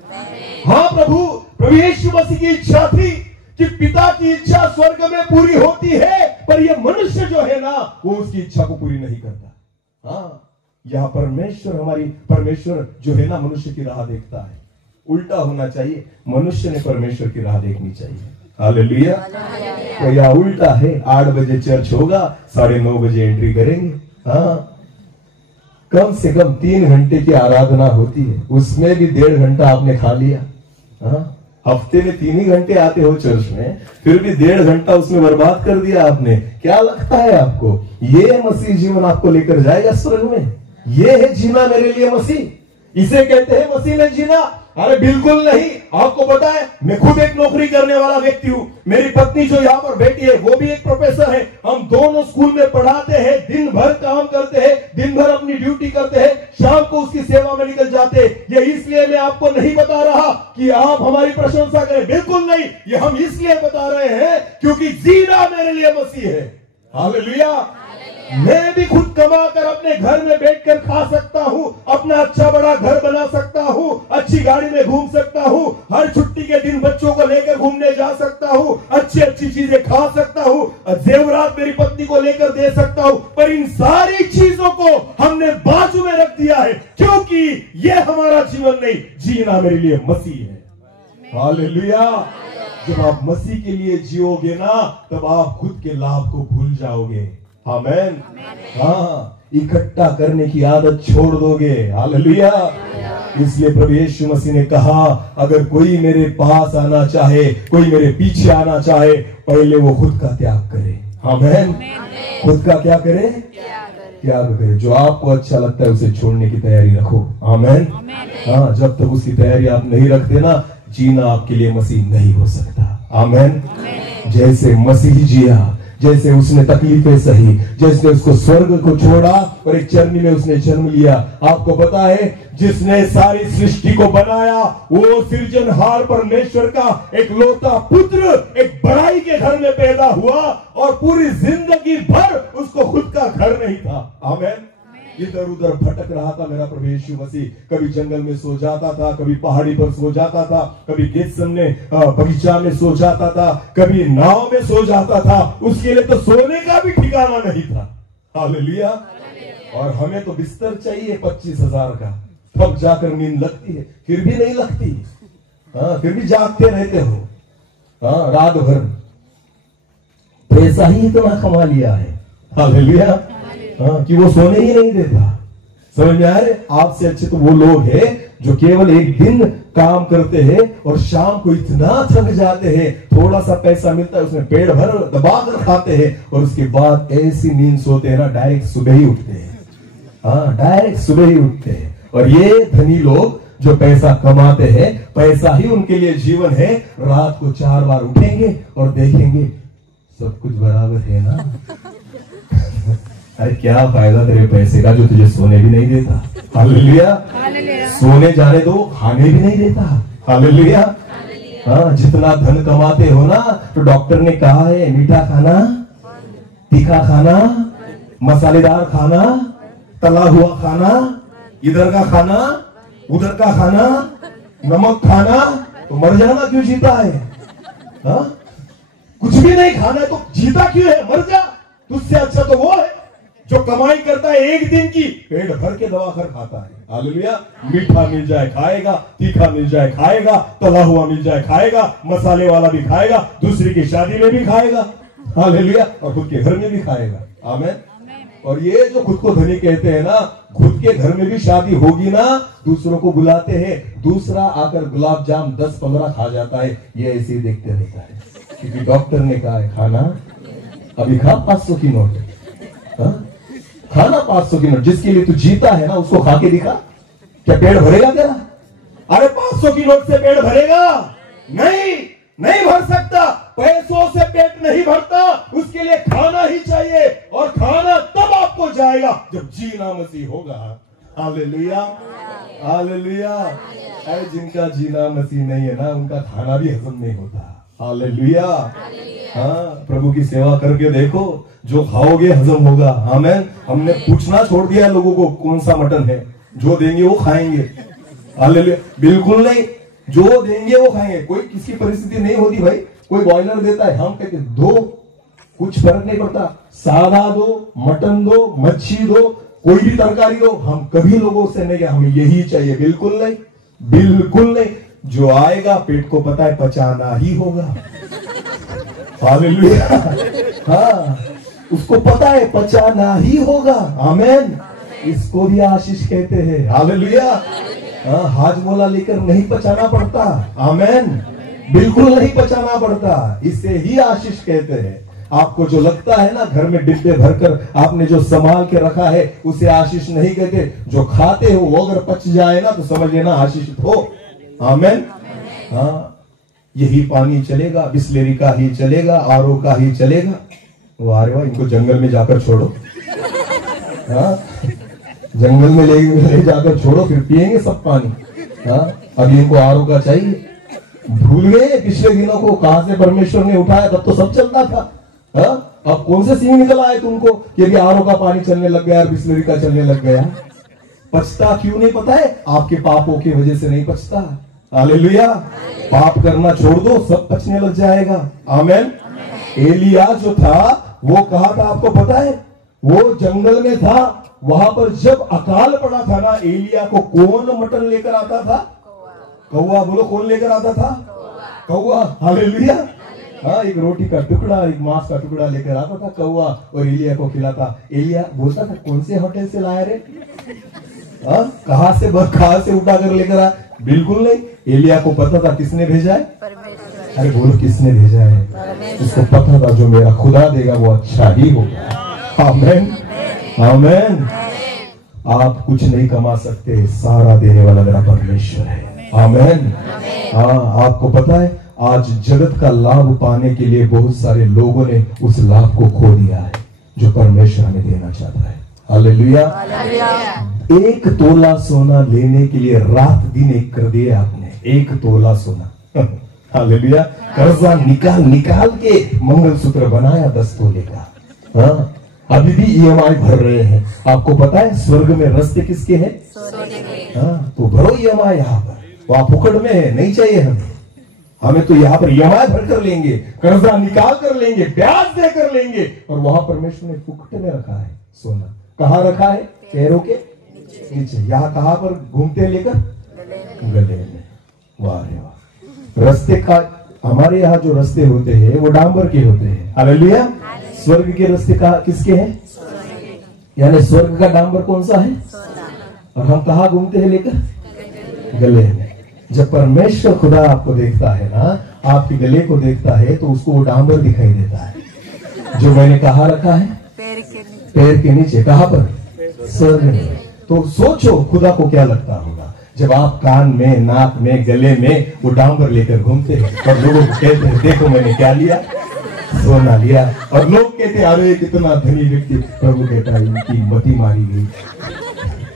हाँ, प्रभु यीशु मसीह की इच्छा थी कि पिता की इच्छा स्वर्ग में पूरी होती है, पर यह मनुष्य जो है ना, वो उसकी इच्छा को पूरी नहीं करता। हाँ, यहां परमेश्वर जो है ना, मनुष्य की राह देखता है। उल्टा होना चाहिए, मनुष्य ने परमेश्वर की राह देखनी चाहिए। हालेलुया। तो यह उल्टा है, 8 बजे चर्च होगा, 9:30 बजे एंट्री करेंगे। हाँ, कम से कम 3 घंटे की आराधना होती है, उसमें भी 1.5 घंटा आपने खा लिया। हाँ, हफ्ते में 3 ही घंटे आते हो चर्च में, फिर भी 1.5 घंटा उसमें बर्बाद कर दिया आपने। क्या लगता है आपको ये मसीह जीवन आपको लेकर जाएगा स्वर्ग में? ये है जीना मेरे लिए मसीह, इसे कहते हैं मसीह में जीना? अरे बिल्कुल नहीं। आपको पता है, मैं खुद एक नौकरी करने वाला व्यक्ति हूँ। मेरी पत्नी जो यहाँ पर बैठी है वो भी एक प्रोफेसर है। हम दोनों स्कूल में पढ़ाते हैं, दिन भर काम करते हैं, दिन भर अपनी ड्यूटी करते हैं, शाम को उसकी सेवा में निकल जाते हैं। ये इसलिए मैं आपको नहीं बता रहा कि आप हमारी प्रशंसा करें, बिल्कुल नहीं। ये हम इसलिए बता रहे हैं क्योंकि जीना मेरे लिए मसीह है। हालेलुया। मैं भी खुद कमा कर अपने घर में बैठकर खा सकता हूँ, अपना अच्छा बड़ा घर बना सकता हूँ, अच्छी गाड़ी में घूम सकता हूँ, हर छुट्टी के दिन बच्चों को लेकर घूमने जा सकता हूँ, अच्छी अच्छी चीजें खा सकता हूँ, जेवरात मेरी पत्नी को लेकर दे सकता हूँ। पर इन सारी चीजों को हमने बाजू में रख दिया है, क्योंकि ये हमारा जीवन नहीं, जीना मेरे लिए मसीह है। हालेलुया। जब आप मसीह के लिए जियोगे ना, तब आप खुद के लाभ को भूल जाओगे। आमेन। हाँ, इकट्ठा करने की आदत छोड़ दोगे। हालेलुया। इसलिए प्रभु यीशु मसीह ने कहा, अगर कोई मेरे पास आना चाहे, कोई मेरे पीछे आना चाहे, पहले वो खुद का त्याग करे। आमेन। खुद का क्या करे? त्याग करे। जो आपको अच्छा लगता है उसे छोड़ने की तैयारी रखो। आमेन। हाँ, जब तक उसकी तैयारी आप नहीं रखते ना, जीना आपके लिए मसीह नहीं हो सकता। आमेन। जैसे मसीह जिया, जैसे उसने तकलीफें सही, जैसे उसको स्वर्ग को छोड़ा और एक चरनी में उसने जन्म लिया। आपको पता है, जिसने सारी सृष्टि को बनाया, वो सृजनहार परमेश्वर का एक लौता पुत्र एक बड़ाई के घर में पैदा हुआ, और पूरी जिंदगी भर उसको खुद का घर नहीं था। आमेन। इधर उधर भटक रहा था मेरा प्रभु यीशु मसीह। कभी जंगल में सो जाता था, कभी पहाड़ी पर सो जाता था, कभी गेतसेमने बगीचा में सो जाता था, कभी नाव में सो जाता था। उसके लिए तो सोने का भी ठिकाना नहीं था। हालेलुया। और हमें तो बिस्तर चाहिए 25,000 का, तब जाकर नींद लगती है, फिर भी नहीं लगती। हाँ, फिर भी जागते रहते हो। हाँ, रात भर पैसा ही इतना कमा लिया है। हालेलुया। हाँ, कि वो सोने ही नहीं देता। समझ में आ रहे? आपसे अच्छे तो वो लोग हैं जो केवल एक दिन काम करते हैं और शाम को इतना थक जाते हैं, थोड़ा सा पैसा मिलता है उसमें पेट भर दबा कर खाते हैं, और उसके बाद ऐसी नींद सोते हैं ना, डायरेक्ट सुबह ही उठते हैं। हाँ, डायरेक्ट सुबह ही उठते हैं। और ये धनी लोग जो पैसा कमाते हैं, पैसा ही उनके लिए जीवन है। रात को 4 बार उठेंगे और देखेंगे सब कुछ बराबर है ना। अरे क्या फायदा तेरे पैसे का जो तुझे सोने भी नहीं देता। हालेलुया। सोने जाने दो, खाने भी नहीं देता। हालेलुया। हाँ, जितना धन कमाते हो ना, तो डॉक्टर ने कहा है मीठा खाना, तीखा खाना, मसालेदार खाना, तला हुआ खाना, इधर का खाना, उधर का खाना, नमक खाना, तो मर जाना क्यों जीता है? हाँ, कुछ भी नहीं खाना है तो जीता क्यों है? मर जा। तुझसे अच्छा तो वो है जो कमाई करता है एक दिन की, पेट भर के दवा कर खाता है। हालेलुया। मीठा मिल जाए खाएगा, तीखा मिल जाए खाएगा, तला हुआ मिल जाए खाएगा, मसाले वाला भी खाएगा, दूसरी की शादी में भी खाएगा। हालेलुया। और खुद के घर में भी खाएगा। आमीन। और ये जो खुद को धनी कहते हैं ना, खुद के घर में भी शादी होगी ना, दूसरों को बुलाते हैं, दूसरा आकर गुलाब जाम 10-15 खा जाता है, ये ऐसे ही देखते रहता है, क्योंकि डॉक्टर ने कहा है खाना अभी खा 500 की नोट। हाँ? खाना 500 की नोट, जिसके लिए तू जीता है ना उसको खा के दिखा, क्या पेट भरेगा तेरा? अरे 500 की नोट से पेट भरेगा? नहीं भर सकता। पैसों से पेट नहीं भरता, उसके लिए खाना ही चाहिए, और खाना तब आपको जाएगा जब जीना मसीह होगा। हालेलुया। हालेलुया। अरे जिनका जीना मसीह नहीं है ना, उनका खाना भी हजम नहीं होता। हालेलुया। हाँ, प्रभु की सेवा करके देखो, जो खाओगे हजम होगा। आमीन। हमने पूछना छोड़ दिया लोगों को कौन सा मटन है, जो देंगे वो खाएंगे। हालेलुया। बिल्कुल नहीं, जो देंगे वो खाएंगे। कोई किसी परिस्थिति नहीं होती भाई, कोई बॉयलर देता है, हम कहते दो, कुछ फर्क नहीं पड़ता, सादा दो, मटन दो, मच्छी दो, कोई भी तरकारी दो, हम कभी लोगों से नहीं क्या हमें यही चाहिए। बिल्कुल नहीं, बिल्कुल नहीं। जो आएगा पेट को पता है पचाना ही होगा। हालेलुया। हाँ, उसको पता है पचाना ही होगा। आमीन। इसको भी आशीष कहते हैं। हालेलुया। हाँ, हाजमोला लेकर नहीं पचाना पड़ता। आमीन। बिल्कुल नहीं पचाना पड़ता, इसे ही आशीष कहते हैं। आपको जो लगता है ना घर में डिब्बे भरकर आपने जो संभाल के रखा है, उसे आशीष नहीं कहते। जो खाते हो वो अगर पच जाए ना तो समझ लेना आशीषित हो। आमीन। हाँ, यही पानी चलेगा, बिस्लेरी का ही चलेगा, आरओ का ही चलेगा। वाह रे वाह, इनको जंगल में जाकर छोड़ो। हाँ, जंगल में ले जाकर छोड़ो, फिर पिएंगे सब पानी। हाँ, अभी इनको आरओ का चाहिए। भूल गए पिछले दिनों को, कहां से परमेश्वर ने उठाया, तब तो सब चलता था। हाँ, अब कौन से सीन निकल आए तुमको कि अभी आरओ का पानी चलने लग गया, बिस्लेरी का चलने लग गया। पचता क्यों नहीं पता है? आपके पापों की वजह से नहीं पचता। हालेलुया। पाप करना छोड़ दो, सब पचने लग जाएगा। आमीन। एलिया जो था वो कहा था आपको पता है? वो जंगल में था, वहां पर जब अकाल पड़ा था ना, एलिया को कौन मटन लेकर आता था? कौवा। बोलो, कौन लेकर आता था? कौवा। हालेलुया। हाँ, एक रोटी का टुकड़ा, एक मांस का टुकड़ा लेकर आता था कौवा, और एलिया को खिलाता। एलिया बोलता था कौन से होटल से लाया रे? कहां से उठा कर लेकर आया? बिल्कुल नहीं। एलिया को पता था किसने भेजा है? अरे बोलो, किसने भेजा है? उसको पता था जो मेरा खुदा देगा वो अच्छा ही होगा। आमीन। आमीन। आप कुछ नहीं कमा सकते, सारा देने वाला मेरा परमेश्वर है। आमीन। हाँ, आपको पता है आज जगत का लाभ पाने के लिए बहुत सारे लोगों ने उस लाभ को खो दिया है जो परमेश्वर हमें देना चाहता है। हालेलुया। 1 तोला सोना लेने के लिए रात दिन एक कर दिए आपने। 1 तोला सोना। हालेलुया। कर्जा निकाल के मंगलसूत्र बनाया 10 तोले का। हाँ, अभी भी ईएमआई भर रहे हैं। आपको पता है स्वर्ग में रास्ते किसके हैं? हाँ, तो भरो ईएमआई यहाँ पर। वहां फुकड़ में है, नहीं चाहिए हमें तो यहाँ पर ईएमआई भर कर लेंगे, कर्जा निकाल कर लेंगे, ब्याज दे कर लेंगे। और वहां परमेश्वर ने फुकट में रखा है सोना। कहाँ रखा है? पैरों के नीचे। यहाँ कहाँ पर घूमते लेकर? गले में। वाह रे वाह। रास्ते का, हमारे यहाँ जो रास्ते होते हैं वो डांबर के होते हैं। हालेलुया। स्वर्ग के रास्ते का किसके हैं? यानी स्वर्ग का डांबर कौन सा है? और हम कहाँ घूमते हैं लेकर? गले में। जब परमेश्वर खुदा आपको देखता है ना, आपके गले को देखता है, तो उसको वो डांबर दिखाई देता है जो मैंने कहा रखा है पैर के नीचे। कहाँ पर? स्वर्ग में। तो सोचो खुदा को क्या लगता होगा जब आप कान में, नाक में, गले में वो डांबर लेकर घूमते हैं और लोगों को कहते हैं देखो मैंने क्या लिया। सोना लिया और लोग कहते अरे कितना धनी व्यक्ति। प्रभु कहता है इनकी मति मारी गई।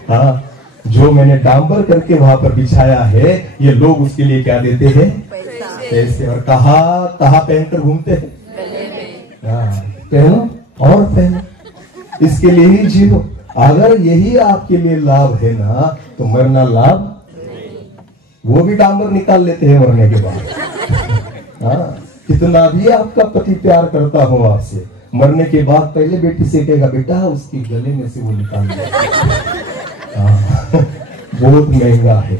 हाँ, जो मैंने डांबर करके वहां पर बिछाया है ये लोग उसके लिए क्या देते हैं? पैसे। और कहा पहनकर घूमते हैं? पहनो और पहनो, इसके लिए ही जियो। अगर यही आपके लिए लाभ है ना तो मरना लाभ। वो भी डांबर निकाल लेते हैं मरने के बाद। हाँ, कितना भी आपका पति प्यार करता हो आपसे, मरने के बाद पहले बेटी से कहेगा बेटा उसके गले में से वो निकाल दे। बहुत महंगा है,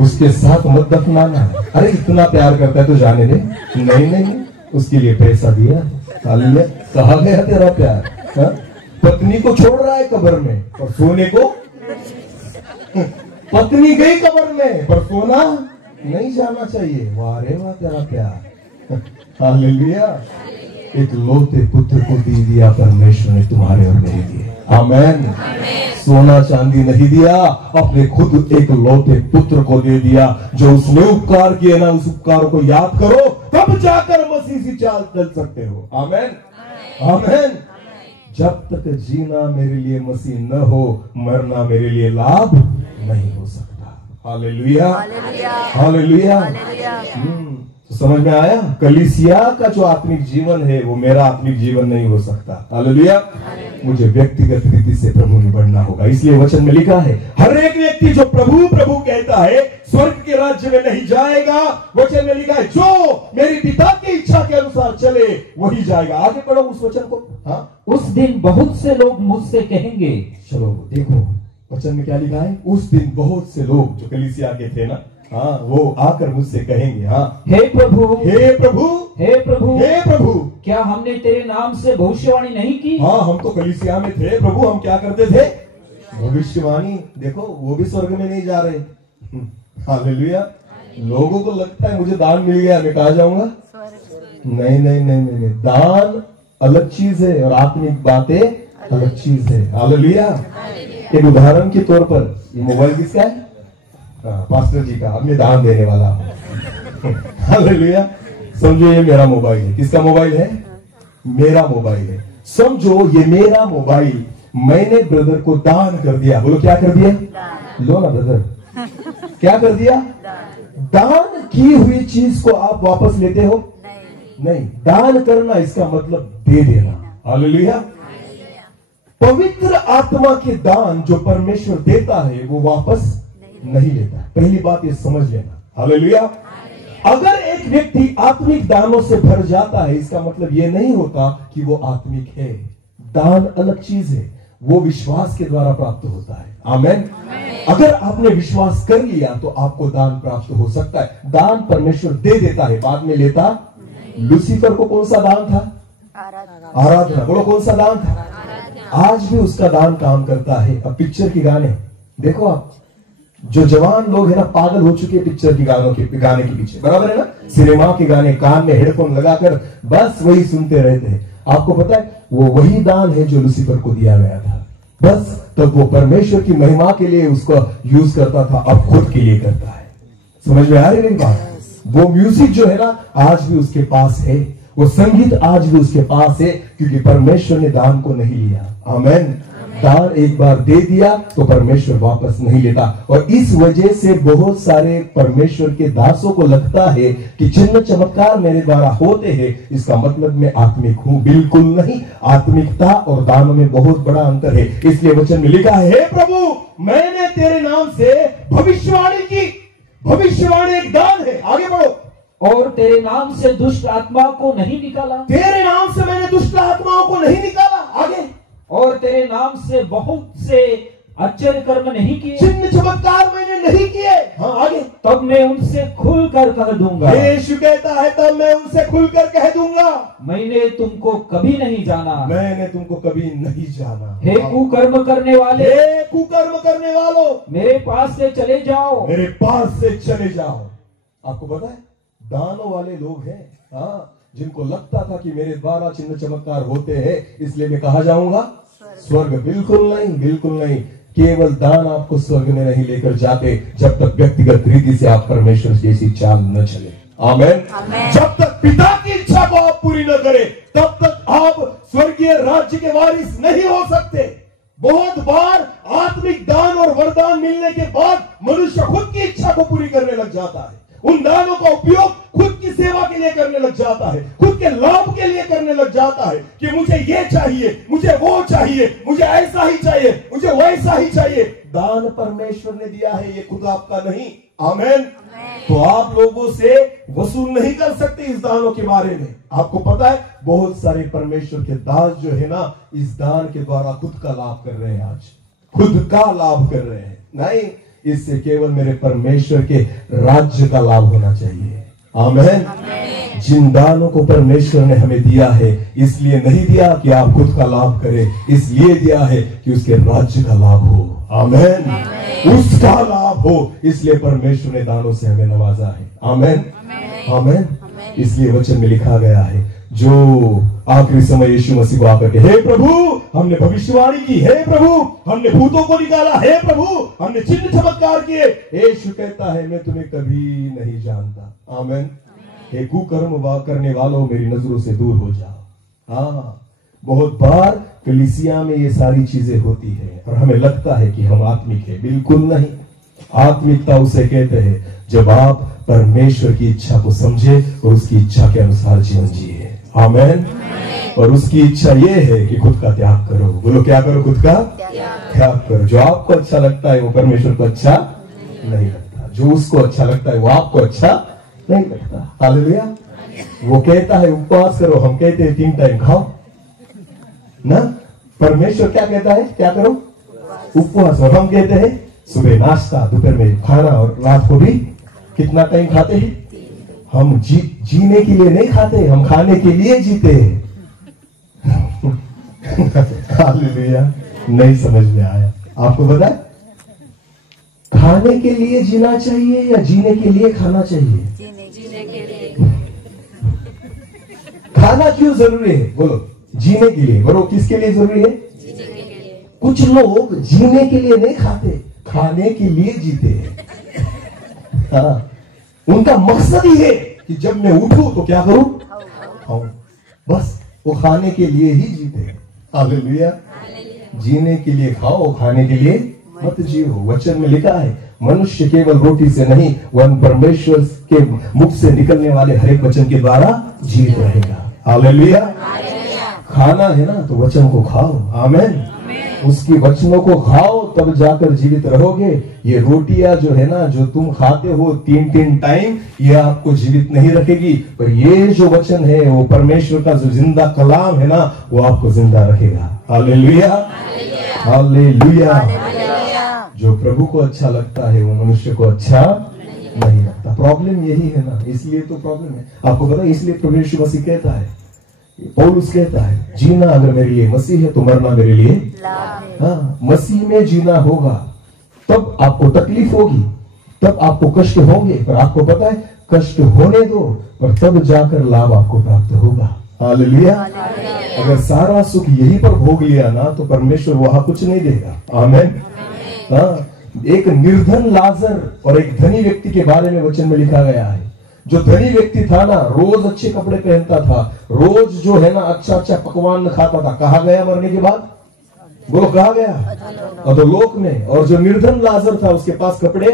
उसके साथ मत दफनाना। अरे इतना प्यार करता है तो जाने दे। नहीं, उसके लिए पैसा दिया। कहा गया तेरा प्यार। हा? पत्नी को छोड़ रहा है कब्र में और सोने को। पत्नी गई कब्र में पर सोना नहीं जाना चाहिए। वाह रे वाह तेरा प्यार। हालेलुया। एक लौते पुत्र को दे दिया परमेश्वर ने तुम्हारे और मेरे लिए। आमेन। सोना चांदी नहीं दिया, अपने खुद एक लौते पुत्र को दे दिया। जो उसने उपकार किए ना उस उपकार को याद करो, तब जाकर मसीह की चाल चल सकते हो। आमेन आमेन। जब तक जीना मेरे लिए मसीह न हो, मरना मेरे लिए लाभ नहीं हो सकता। Hallelujah hallelujah. तो समझ में आया? कलीसिया का जो आत्मिक जीवन है वो मेरा आत्मिक जीवन नहीं हो सकता। हालेलुया। मुझे व्यक्तिगत रीति से प्रभु में बढ़ना होगा। इसलिए वचन में लिखा है हर एक व्यक्ति जो प्रभु प्रभु कहता है स्वर्ग के राज्य में नहीं जाएगा। वचन में लिखा है जो मेरी पिता की इच्छा के अनुसार चले वही जाएगा। आगे पढ़ो उस वचन को। हाँ, उस दिन बहुत से लोग मुझसे कहेंगे। चलो देखो वचन में क्या लिखा है। उस दिन बहुत से लोग जो कलीसिया के थे ना, हाँ, वो आकर मुझसे कहेंगे, हाँ, हे प्रभु हे प्रभु हे प्रभु हे प्रभु, क्या हमने तेरे नाम से भविष्यवाणी नहीं की? हाँ, हम तो कलीसिया में थे प्रभु, हम क्या करते थे? भविष्यवाणी। देखो वो भी स्वर्ग में नहीं जा रहे। हालेलुया। लोगों को लगता है मुझे दान मिल गया मैं कहा जाऊंगा। नहीं नहीं नहीं नहीं, दान अलग चीज है और आत्मिक बातें अलग चीज है। हालेलुया। एक उदाहरण के तौर पर ये मोबाइल किसका है? पास्टर जी का। अब मैं दान देने वाला हूं। हालेलुया। समझो ये मेरा मोबाइल है। किसका मोबाइल है? मेरा मोबाइल है। समझो ये मेरा मोबाइल मैंने ब्रदर को दान कर दिया। बोलो क्या कर दिया? लो ना ब्रदर, क्या कर दिया? दान की हुई चीज को आप वापस लेते हो? नहीं। दान करना इसका मतलब दे देना। हालेलुया। पवित्र आत्मा के दान जो परमेश्वर देता है वो वापस नहीं लेता। पहली बात ये समझ लेना। हालेलुया। अगर एक व्यक्ति आत्मिक दानों से भर जाता है इसका मतलब ये नहीं होता कि वो आत्मिक है। दान अलग चीज है, वो विश्वास के द्वारा प्राप्त होता है। आमेन। अगर आपने विश्वास कर लिया तो आपको दान प्राप्त हो सकता है। दान परमेश्वर दे देता है, बाद में लेता। लूसीफर को कौन सा दान था? आराधना। बोलो कौन सा दान था? आज भी उसका दान काम करता है। अब पिक्चर के गाने देखो आप, जो जवान लोग है ना पागल हो चुके पिक्चर की गाने के पीछे, बराबर है ना? सिनेमा के गाने कान में हेडफोन लगाकर बस वही सुनते रहते हैं। आपको पता है वो वही दान है जो लूसीफर को दिया गया था। बस तब वो परमेश्वर की महिमा के लिए उसको यूज करता था, अब खुद के लिए करता है। समझ में आ रही मेरी बात? वो म्यूजिक जो है ना आज भी उसके पास है, वो संगीत आज भी उसके पास है, क्योंकि परमेश्वर ने दान को नहीं लिया। आमेन। दान एक बार दे दिया तो परमेश्वर वापस नहीं लेता। और इस वजह से बहुत सारे परमेश्वर के दासों को लगता है कि चिन्ह चमत्कार मेरे द्वारा होते हैं इसका मतलब मैं आत्मिक हूं। बिल्कुल नहीं। आत्मिकता और दान में बहुत बड़ा अंतर है। इसलिए वचन में लिखा है हे प्रभु मैंने तेरे नाम से भविष्यवाणी की। भविष्यवाणी एक दान है। आगे बढ़ो। और तेरे नाम से दुष्ट आत्मा को नहीं निकाला। तेरे नाम से मैंने दुष्ट आत्माओं को नहीं निकाला। आगे। और तेरे नाम से बहुत से आश्चर्य कर्म नहीं किए। चिन्ह चमत्कार मैंने नहीं किए। हाँ आगे। तब मैं उनसे खुलकर कह दूंगा। यीशु कहता है तब मैं उनसे खुलकर कह दूंगा मैंने तुमको कभी नहीं जाना। मैंने तुमको कभी नहीं जाना। हे कुकर्म करने वाले, हे कुकर्म करने वालों, मेरे पास से चले जाओ। मेरे पास से चले जाओ। आपको पता है दानों वाले लोग हैं, हाँ, जिनको लगता था कि मेरे द्वारा चिन्ह चमत्कार होते हैं इसलिए मैं कहा जाऊंगा स्वर्ग। बिल्कुल नहीं, बिल्कुल नहीं। केवल दान आपको स्वर्ग में नहीं लेकर जाते जब तक व्यक्तिगत रीति से आप परमेश्वर जैसी चाल न चले। आमेन। जब तक पिता की इच्छा को आप पूरी न करे तब तक आप स्वर्गीय राज्य के वारिस नहीं हो सकते। बहुत बार आत्मिक दान और वरदान मिलने के बाद मनुष्य खुद की इच्छा को पूरी करने लग जाता है। उन दानों का उपयोग खुद की सेवा के लिए करने लग जाता है, खुद के लाभ के लिए करने लग जाता है कि मुझे ये चाहिए, मुझे वो चाहिए, मुझे ऐसा ही चाहिए, मुझे वैसा ही चाहिए। दान परमेश्वर ने दिया है, ये खुद आपका नहीं। आमेन। तो आप लोगों से वसूल नहीं कर सकते इस दानों के बारे में। आपको पता है बहुत सारे परमेश्वर के दास जो है ना, इस दान के द्वारा खुद का लाभ कर रहे हैं, आज खुद का लाभ कर रहे हैं। नहीं, इससे केवल मेरे परमेश्वर के राज्य का लाभ होना चाहिए। आमेन। जिन दानों को परमेश्वर ने हमें दिया है, इसलिए नहीं दिया कि आप खुद का लाभ करें, इसलिए दिया है कि उसके राज्य का लाभ हो। आमेन। उसका लाभ हो, इसलिए परमेश्वर ने दानों से हमें नवाजा है। आमेन। आमेन। इसलिए वचन में लिखा गया है, जो आखिरी समय यीशु मसीह को आकर के, हे प्रभु हमने भविष्यवाणी की, हे प्रभु हमने भूतों को निकाला, हे प्रभु हमने चिन्ह चमत्कार किए, यीशु कहता है मैं तुम्हें कभी नहीं जानता। आमेन। हे कुकर्म करने वालों, मेरी नजरों से दूर हो जाओ। हाँ, बहुत बार कलीसिया में ये सारी चीजें होती है और हमें लगता है कि हम आत्मिक है। बिल्कुल नहीं। आत्मिकता उसे कहते हैं जब आप परमेश्वर की इच्छा को समझे और उसकी इच्छा के अनुसार जीवन जिए। आमेन। और उसकी इच्छा ये है कि खुद का त्याग करो। बोलो, क्या करो? खुद का त्याग करो। जो आपको अच्छा लगता है वो परमेश्वर को अच्छा नहीं लगता, जो उसको अच्छा लगता है वो आपको अच्छा नहीं लगता। हालेलुया। वो कहता है उपवास करो, हम कहते हैं 3 टाइम खाओ ना। परमेश्वर क्या कहता है? क्या करो? उपवास। और हम कहते हैं सुबह नाश्ता, दोपहर में खाना और रात को भी कितना टाइम खाते हैं? हम जीने के लिए नहीं खाते, हम खाने के लिए जीते हैं। हालेलुया। नहीं समझ में आया? आपको पता है खाने के लिए जीना चाहिए या जीने के लिए खाना चाहिए? जीने के लिए। खाना क्यों जरूरी है? बोलो, जीने के लिए। बोलो, किसके लिए जरूरी है? जीने के लिए। कुछ लोग जीने के लिए नहीं खाते, खाने के लिए जीते हैं। हाँ, उनका मकसद ही है कि जब मैं उठूं तो क्या करूं? खाऊं। बस वो खाने के लिए ही जीते हैं। हालेलुया। जीने के लिए खाओ, खाने के लिए मत जियो। वचन में लिखा है मनुष्य केवल रोटी से नहीं, वरन परमेश्वर के मुख से निकलने वाले हर एक वचन के द्वारा जीवित रहेगा। हालेलुया। खाना है ना तो वचन को खाओ। आमेन। उसकी वचनों को खाओ तब जाकर जीवित रहोगे। ये रोटियां जो है ना, जो तुम खाते हो 3 टाइम, ये आपको जीवित नहीं रखेगी, पर ये जो वचन है वो परमेश्वर का जो जिंदा कलाम है ना, वो आपको जिंदा रखेगा। हालेलुया। हालेलुया। जो प्रभु को अच्छा लगता है वो मनुष्य को अच्छा नहीं लगता। प्रॉब्लम यही है ना, इसलिए तो प्रॉब्लम है। आपको पता है, इसलिए प्रभु यीशु मसीह कहता है, पौलुस कहता है, जीना अगर मेरे लिए मसीह है तो मरना मेरे लिए। हाँ, मसीह में जीना होगा तब आपको तकलीफ होगी, तब आपको कष्ट होंगे, पर आपको पता है कष्ट होने दो, पर तब जाकर लाभ आपको प्राप्त होगा। हालेलुया। अगर सारा सुख यहीं पर भोग लिया ना तो परमेश्वर वहां कुछ नहीं देगा। आमेन। हाँ, एक निर्धन लाजर और एक धनी व्यक्ति के बारे में वचन में लिखा गया है। जो धनी व्यक्ति था ना, रोज अच्छे कपड़े पहनता था, रोज जो है ना अच्छा अच्छा पकवान खाता था। कहा गया मरने के बाद? बोलो, कहा गया? अधोलोक में। और जो निर्धन लाजर था उसके पास कपड़े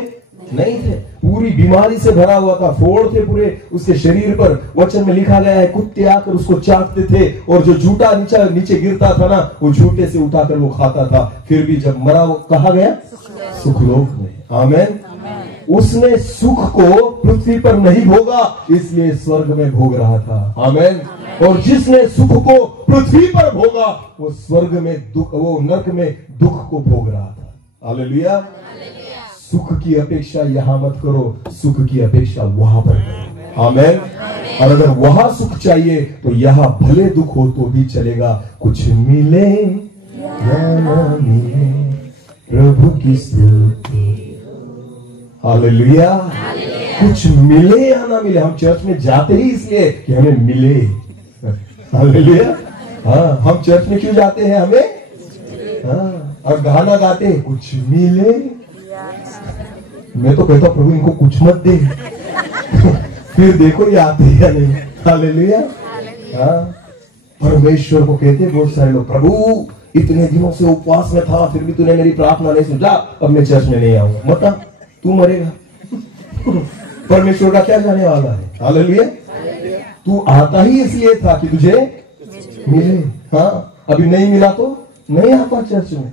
नहीं थे, पूरी बीमारी से भरा हुआ था, फोड़ थे पूरे उसके शरीर पर। वचन में लिखा गया है कुत्ते आकर उसको चाटते थे, और जो झूठा नीचे गिरता था ना, वो झूठे से उठाकर वो खाता था। फिर भी जब मरा वो कहा गया? सुखलोक में। आमेन। उसने सुख को पृथ्वी पर नहीं भोगा, इसलिए स्वर्ग में भोग रहा था। आमेन। और जिसने सुख को पृथ्वी पर भोगा वो स्वर्ग में दुख, वो नरक में दुख को भोग रहा था। हालेलुया। सुख की अपेक्षा यहां मत करो, सुख की अपेक्षा वहां पर करो। आमेन। और अगर वहां सुख चाहिए तो यहां भले दुख हो तो भी चलेगा। कुछ मिले या ना मिले, प्रभु की स्तुति। हालेलुया। कुछ मिले या ना मिले, हम चर्च में जाते ही इसलिए कि हमें मिले। हालेलुया। हाँ, हम चर्च में क्यों जाते हैं? हमें। हाँ, और गाना गाते हैं कुछ मिले। मैं तो कहता प्रभु इनको कुछ मत दे। फिर देखो ये आते हैं या नहीं। हालेलुया। हाँ, परमेश्वर को कहते बहुत सारे लोग, प्रभु इतने दिनों से उपवास में था फिर भी तूने मेरी प्रार्थना नहीं सुना, अब मैं चर्च में नहीं आऊंगा। मता तू मरेगा। परमेश्वर का क्या जाने वाला है। हालेलुया। तू आता ही इसलिए था कि तुझे मिले। हाँ, अभी नहीं मिला तो नहीं आता चर्च में।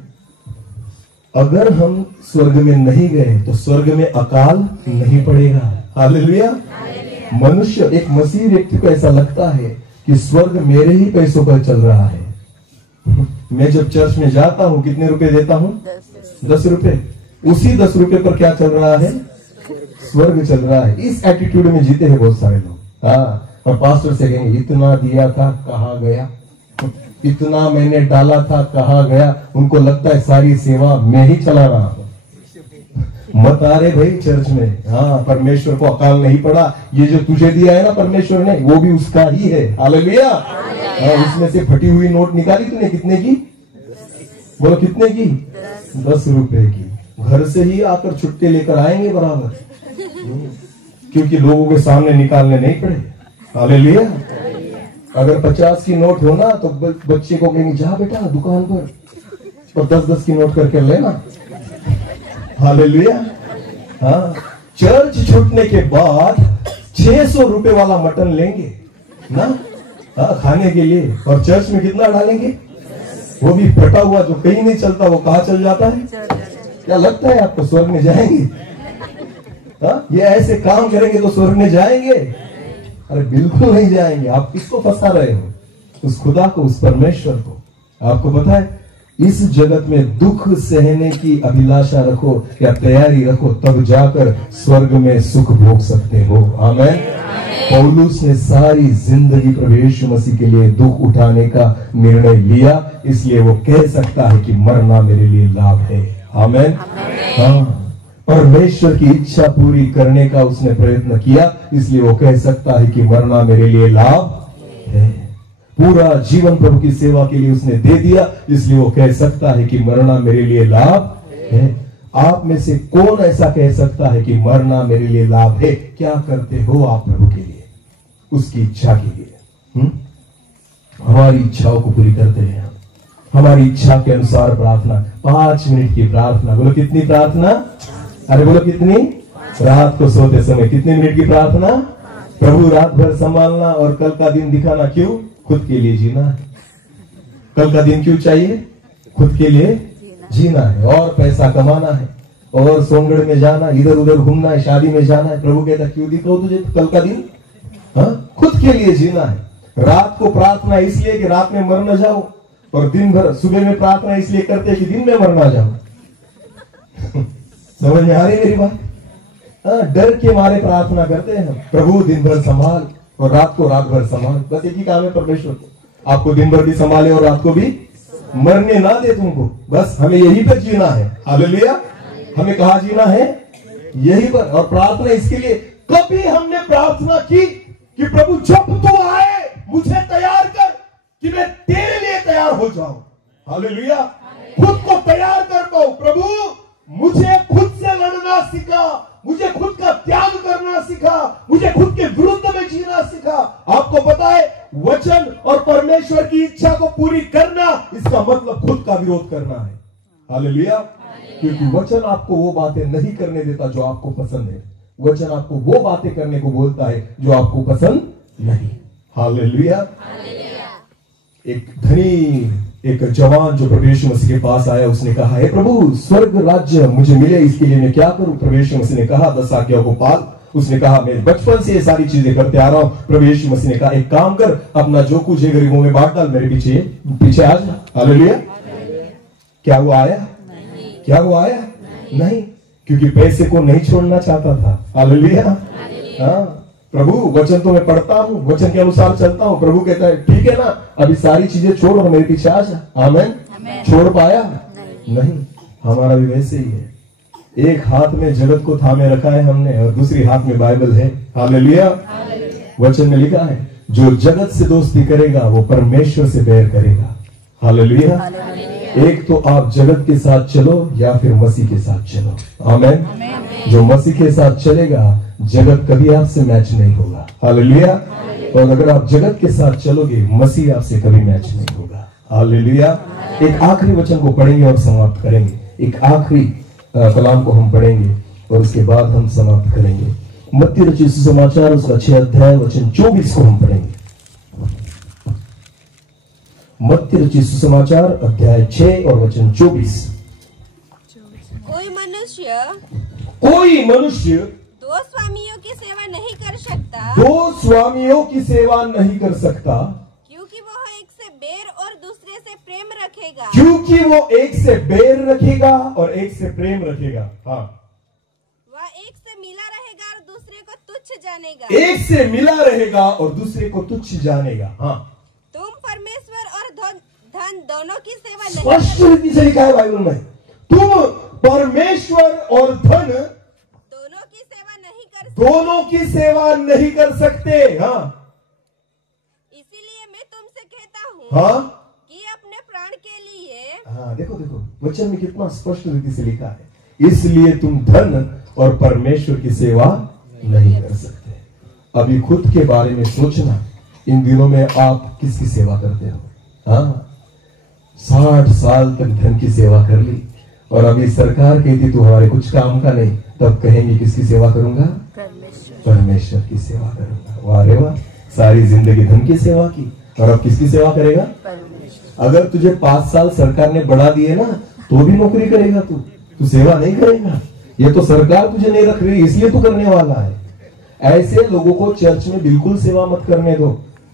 अगर हम स्वर्ग में नहीं गए तो स्वर्ग में अकाल नहीं पड़ेगा। हालेलुया। मनुष्य, एक मसीह व्यक्ति को ऐसा लगता है कि स्वर्ग मेरे ही पैसों पर चल रहा है। मैं जब चर्च में जाता हूं कितने रुपए देता हूं? 10 रुपए। उसी 10 रुपए पर क्या चल रहा है? स्वर्ग चल रहा है। इस एटीट्यूड में जीते हैं बहुत सारे लोग। हाँ, और पास्टर से कहेंगे इतना दिया था कहाँ गया, इतना मैंने डाला था कहाँ गया। उनको लगता है सारी सेवा मैं ही चला रहा हूं। मत आ रहे भाई चर्च में। हाँ, परमेश्वर को अकाल नहीं पड़ा। ये जो तुझे दिया है ना परमेश्वर ने, वो भी उसका ही है। हालेलुया। उसमें से फटी हुई नोट निकाली तूने, कितने की? बोलो कितने की? 10 रुपए की। घर से ही आकर छुट्टे लेकर आएंगे बराबर, क्योंकि लोगों के सामने निकालने नहीं पड़े। हालेलुया। अगर 50 की नोट हो ना तो बच्चे को कहेंगे जा बेटा दुकान पर और 10-10 की नोट करके लेना। हालेलुया। हाँ, चर्च छूटने के बाद 600 रुपए वाला मटन लेंगे ना, हाँ, खाने के लिए। और चर्च में कितना डालेंगे? वो भी फटा हुआ जो कहीं नहीं चलता, वो कहाँ चल जाता है? क्या लगता है आपको स्वर्ग में जाएंगे? हाँ, ये ऐसे काम करेंगे तो स्वर्ग में जाएंगे? अरे बिल्कुल नहीं जाएंगे। आप किसको फंसा रहे हो? उस खुदा को, उस परमेश्वर को। आपको पता है, इस जगत में दुख सहने की अभिलाषा रखो या तैयारी रखो, तब जाकर स्वर्ग में सुख भोग सकते हो। आमीन। पौलुस ने सारी जिंदगी प्रभु यीशु मसीह के लिए दुख उठाने का निर्णय लिया, इसलिए वो कह सकता है कि मरना मेरे लिए लाभ है। आमीन। हाँ, परमेश्वर की इच्छा पूरी करने का उसने प्रयत्न किया, इसलिए वो कह सकता है कि मरना मेरे लिए लाभ है। पूरा जीवन प्रभु की सेवा के लिए उसने दे दिया, इसलिए वो कह सकता है कि मरना मेरे लिए लाभ है। आप में से कौन ऐसा कह सकता है कि मरना मेरे लिए लाभ है? क्या करते हो आप प्रभु के लिए, उसकी इच्छा के लिए? हमारी इच्छाओं को पूरी करते हैं। हमारी इच्छा के अनुसार प्रार्थना, 5 मिनट की प्रार्थना। बोलो कितनी प्रार्थना? अरे बोलो कितनी? रात को सोते समय कितने मिनट की प्रार्थना? प्रभु रात भर संभालना और कल का दिन दिखाना। क्यों? खुद के लिए जीना है। कल का दिन क्यों चाहिए? खुद के लिए जीना है और पैसा कमाना है और सोनगढ़ में जाना, इधर उधर घूमना है, शादी में जाना है। प्रभु कहता क्यों दिखाओ तुझे कल का दिन? हाँ, खुद के लिए जीना है। रात को प्रार्थना इसलिए कि रात में मर न जाओ, और दिन भर सुबह में प्रार्थना इसलिए करते हैं कि दिन में मर ना जाओ। समझ में आ रही मेरी बात? डर के मारे प्रार्थना करते हैं, प्रभु दिन भर संभाल और रात को रात भर संभाल। बस एक ही काम है परमेश्वर को, आपको दिन भर भी संभाले और रात को भी मरने ना दे तुमको। बस हमें यही पर जीना है। हालेलुया। हमें कहा जीना है? यही पर। और प्रार्थना इसके लिए, कभी हमने प्रार्थना की कि प्रभु जब तू आए मुझे तैयार कर कि मैं तेरे लिए तैयार हो जाऊं। हालेलुया। खुद को तैयार कर पाऊं। प्रभु मुझे खुद से लड़ना सिखा, मुझे खुद का त्याग करना सिखा, मुझे खुद के विरुद्ध में जीना सिखा। आपको पता है, वचन और परमेश्वर की इच्छा को पूरी करना, इसका मतलब खुद का विरोध करना है। हालेलुया। क्योंकि वचन आपको वो बातें नहीं करने देता जो आपको पसंद है। वचन आपको वो बातें करने को बोलता है जो आपको पसंद नहीं। हालेलुया। एक धनी, एक जवान जो प्रभु यीशु मसीह के पास आया, उसने कहा, हे प्रभु स्वर्ग राज्य मुझे मिले, इसके लिए मैं क्या करूं? प्रभु यीशु मसीह ने कहा, 10 आज्ञाओं को पाल। उसने कहा, मैं बचपन से ये सारी चीजें करते आ रहा हूं। प्रभु यीशु मसीह ने कहा, एक काम कर, अपना जो कुछ है गरीबों में बांट डाल, मेरे पीछे आ जा। हालेलुया। क्या वो आया? क्या वो आया? नहीं, क्योंकि पैसे को नहीं छोड़ना चाहता था। हालेलुया। हाँ, प्रभु वचन तो मैं पढ़ता हूँ, वचन के अनुसार चलता हूँ। प्रभु कहता है ठीक है ना, अभी सारी चीजें छोड़ और मेरे पीछे आ जा। आमीन। छोड़ पाया? नहीं। हमारा भी वैसे ही है। एक हाथ में जगत को थामे रखा है हमने और दूसरी हाथ में बाइबल है। हालेलुया। वचन में लिखा है, जो जगत से दोस्ती करेगा वो परमेश्वर से बैर करेगा। हालेलुया। एक तो आप जगत के साथ चलो या फिर मसीह के साथ चलो। आमीन। जो मसीह के साथ चलेगा, जगत कभी आपसे मैच नहीं होगा। हालेलुया। और अगर आप जगत के साथ चलोगे, मसीह आपसे कभी मैच नहीं होगा। हालेलुया। एक आखिरी वचन को पढ़ेंगे और समाप्त करेंगे। एक आखिरी कलाम को हम पढ़ेंगे और उसके बाद हम समाप्त करेंगे। मत्ती रचित सुसमाचार उसका 6 अध्याय वचन 24 को हम पढ़ेंगे। मत्ती रचित सुसमाचार अध्याय 6 और वचन 24। कोई मनुष्य दो स्वामियों की सेवा नहीं कर सकता, दो स्वामियों की सेवा नहीं कर सकता, क्योंकि वह एक से बैर और दूसरे से प्रेम रखेगा। क्योंकि वो एक से बैर रखेगा और एक से प्रेम रखेगा। हाँ, वह एक से मिला रहेगा और दूसरे को तुच्छ जानेगा। एक से मिला रहेगा और दूसरे को तुच्छ जानेगा। हाँ, तुम परमेश्वर और धन दोनों की सेवा नहीं स्पष्ट रीति से लिखा है बाइबल में, तुम परमेश्वर और धन दोनों की सेवा नहीं कर सकते। हाँ, इसीलिए मैं तुमसे कहता हूँ, हाँ, कि अपने प्राण के लिए, हाँ, देखो देखो वचन में कितना स्पष्ट रीति से लिखा है, इसलिए तुम धन और परमेश्वर की सेवा नहीं कर सकते। अभी खुद के बारे में सोचना, इन दिनों में आप किसकी सेवा करते हो? हाँ, 60 साल तक धन की सेवा कर ली और अभी सरकार कहती तू हमारे कुछ काम का नहीं, तब कहेंगे किसकी सेवा करूंगा? परमेश्वर की सेवा करूंगा। वाह रे वाह, सारी जिंदगी धन की सेवा की और अब किसकी सेवा करेगा? अगर तुझे 5 साल सरकार ने बढ़ा दिए ना, तो भी नौकरी करेगा तू सेवा नहीं करेगा। ये तो सरकार तुझे नहीं रख रही, इसलिए तू करने वाला है। ऐसे लोगों को चर्च में बिल्कुल सेवा मत करने दो,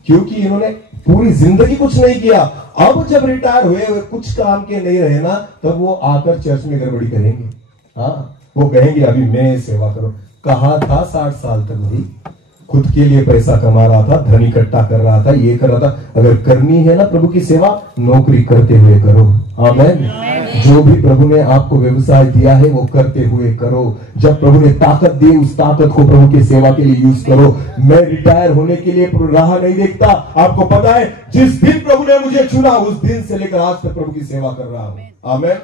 क्योंकि इन्होंने पूरी जिंदगी कुछ नहीं किया। अब जब रिटायर हुए कुछ काम के नहीं रहे ना, तब वो आकर चर्च में गड़बड़ी करेंगे। हाँ, वो कहेंगे अभी मैं सेवा करो। कहा था 60 साल तक भाई, खुद के लिए पैसा कमा रहा था, धन इकट्ठा कर रहा था, ये कर रहा था। अगर करनी है ना प्रभु की सेवा, नौकरी करते हुए करो। आमीन। जो भी प्रभु ने आपको व्यवसाय दिया है वो करते हुए करो। जब प्रभु ने ताकत दी, उस ताकत को प्रभु की सेवा के लिए यूज करो। मैं रिटायर होने के लिए राह नहीं देखता। आपको पता है, जिस दिन प्रभु ने मुझे चुना, उस दिन से लेकर आज तक प्रभु की सेवा कर रहा हूँ। आमीन।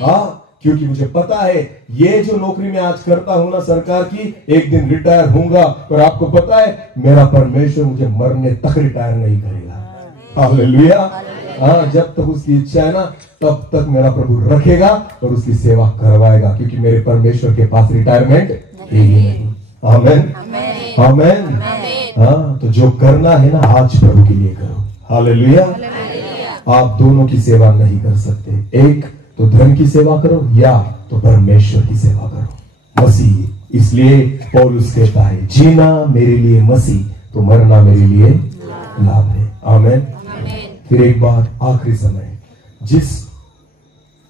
हाँ, क्योंकि मुझे पता है ये जो नौकरी मैं आज करता हूं ना सरकार की, एक दिन रिटायर होऊंगा। और आपको पता है मेरा परमेश्वर मुझे मरने तक रिटायर नहीं करेगा। हालेलुया। हाँ, जब तक उसकी इच्छा है ना, तब तक मेरा प्रभु रखेगा और उसकी सेवा करवाएगा, क्योंकि मेरे परमेश्वर के पास रिटायरमेंट है ही नहीं। आमीन। आमीन। हाँ, तो जो करना है ना आज प्रभु के लिए करो। हालेलुया। आप दोनों की सेवा नहीं कर सकते, एक तो धन की सेवा करो या तो परमेश्वर की सेवा करो। मसीह, इसलिए पौलुस कहता है जीना मेरे लिए मसीह, तो मरना मेरे लिए लाभ है। आमीन। फिर एक बार आखिरी समय, जिस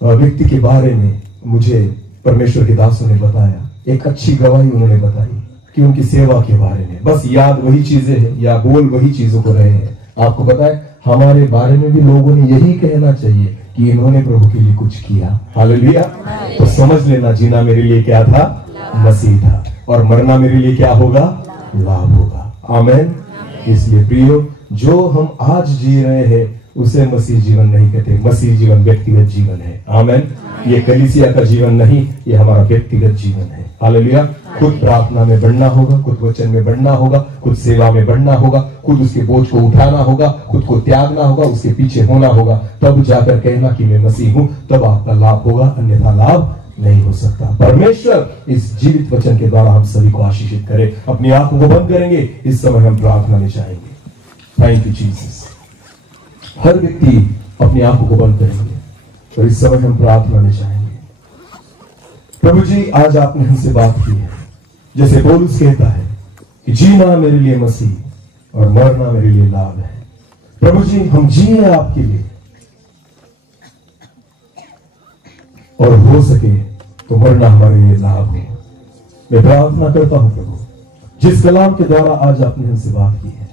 व्यक्ति के बारे में मुझे परमेश्वर के दासों ने बताया, एक अच्छी गवाही उन्होंने बताई कि उनकी सेवा के बारे में बस याद वही चीजें हैं या बोल वही चीजों को रहे हैं। आपको पता है हमारे बारे में भी लोगों ने यही कहना चाहिए कि इन्होंने प्रभु के लिए कुछ किया। हालेलुया। तो समझ लेना, जीना मेरे लिए क्या था? मसीह था, और मरना मेरे लिए क्या होगा? लाभ होगा। आमीन। इसलिए प्रियो, जो हम आज जी रहे हैं उसे मसीह जीवन नहीं कहते। मसीह जीवन व्यक्तिगत जीवन है। आमीन। ये कलीसिया का जीवन नहीं, ये हमारा व्यक्तिगत जीवन है। हालेलुया। खुद प्रार्थना में बढ़ना होगा, खुद वचन में बढ़ना होगा, खुद सेवा में बढ़ना होगा, खुद उसके बोझ को उठाना होगा, खुद को त्यागना होगा, उसके पीछे होना होगा, तब जाकर कहना कि मैं मसीह हूं, तब आपका लाभ होगा, अन्यथा लाभ नहीं हो सकता। परमेश्वर इस जीवित वचन के द्वारा हम सभी को आशीषित करे। अपनी आंखों को बंद करेंगे, इस समय हम प्रार्थना में जाएंगे। Thank you Jesus. हर व्यक्ति अपनी आंखों को बंद करेंगे और इस समय हम प्रार्थना में जाएंगे। प्रभु जी, आज आपने हमसे बात की है, जैसे पौलुस कहता है कि जीना मेरे लिए मसीह और मरना मेरे लिए लाभ है। प्रभु जी, हम जिए आपके लिए और हो सके तो मरना हमारे लिए लाभ हो। मैं प्रार्थना करता हूं प्रभु, जिस कलाम के द्वारा आज आपने हमसे बात की है,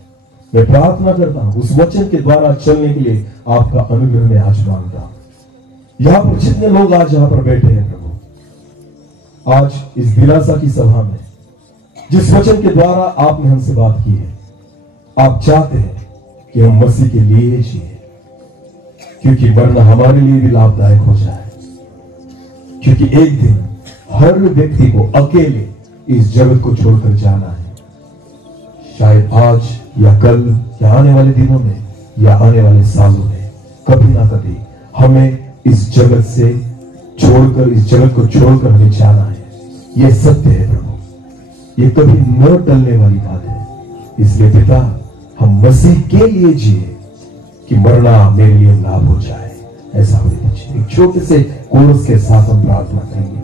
मैं प्रार्थना करता हूं उस वचन के द्वारा चलने के लिए आपका अनुग्रह में आज मांगता हूं। यहां पर जितने लोग आज यहां पर बैठे हैं प्रभु, आज इस दिलासा की सभा में जिस वचन के द्वारा आपने हमसे बात की है, आप चाहते हैं कि हम मसीह के लिए जिए, क्योंकि मरना हमारे लिए भी लाभदायक हो जाए। क्योंकि एक दिन हर व्यक्ति को अकेले इस जगत को छोड़कर जाना है। शायद आज या कल या आने वाले दिनों में या आने वाले सालों में कभी ना कभी हमें इस जगत से छोड़कर, इस जगत को छोड़कर हमें जाना है। यह सत्य है प्रभु, ये कभी न टलने वाली बात है। इसलिए पिता, हम मसीह के लिए जिए कि मरना मेरे लिए लाभ हो जाए। ऐसा होने दीजिए। एक छोटे से कोरस के साथ हम प्रार्थना करेंगे।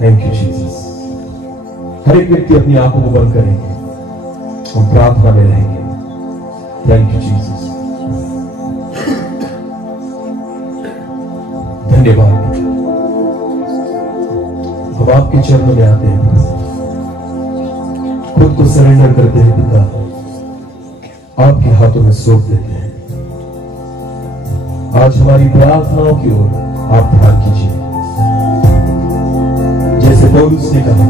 Thank you Jesus. हर एक व्यक्ति अपनी आंखों को बंद करेंगे, हम प्रार्थना में रहेंगे। Thank you Jesus. धन्यवाद। हम आपके चरणों में आते हैं, खुद को सरेंडर करते हैं पिता, आपके हाथों में सौंप देते हैं। आज हमारी प्रार्थनाओं की ओर आप ध्यान कीजिए। जैसे पौलुस ने कहा,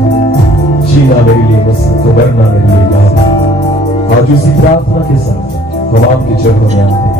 जीना मेरे लिए मसीह तो मरना मेरे लिए लाभ है। आज उसी प्रार्थना के साथ हम आपके चरणों में आते हैं।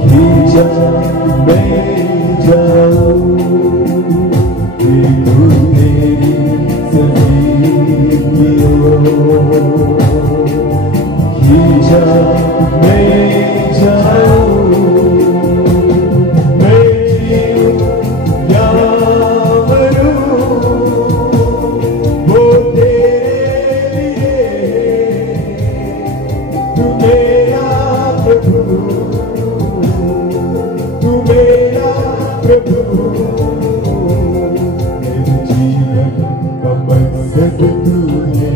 खींचा मैं जाऊं, मैं जीऊं या मरूं, वो तेरे लिए, तू मेरा प्रभु, तू मेरा प्रभु, मेरे जीवन का मकसद तू है,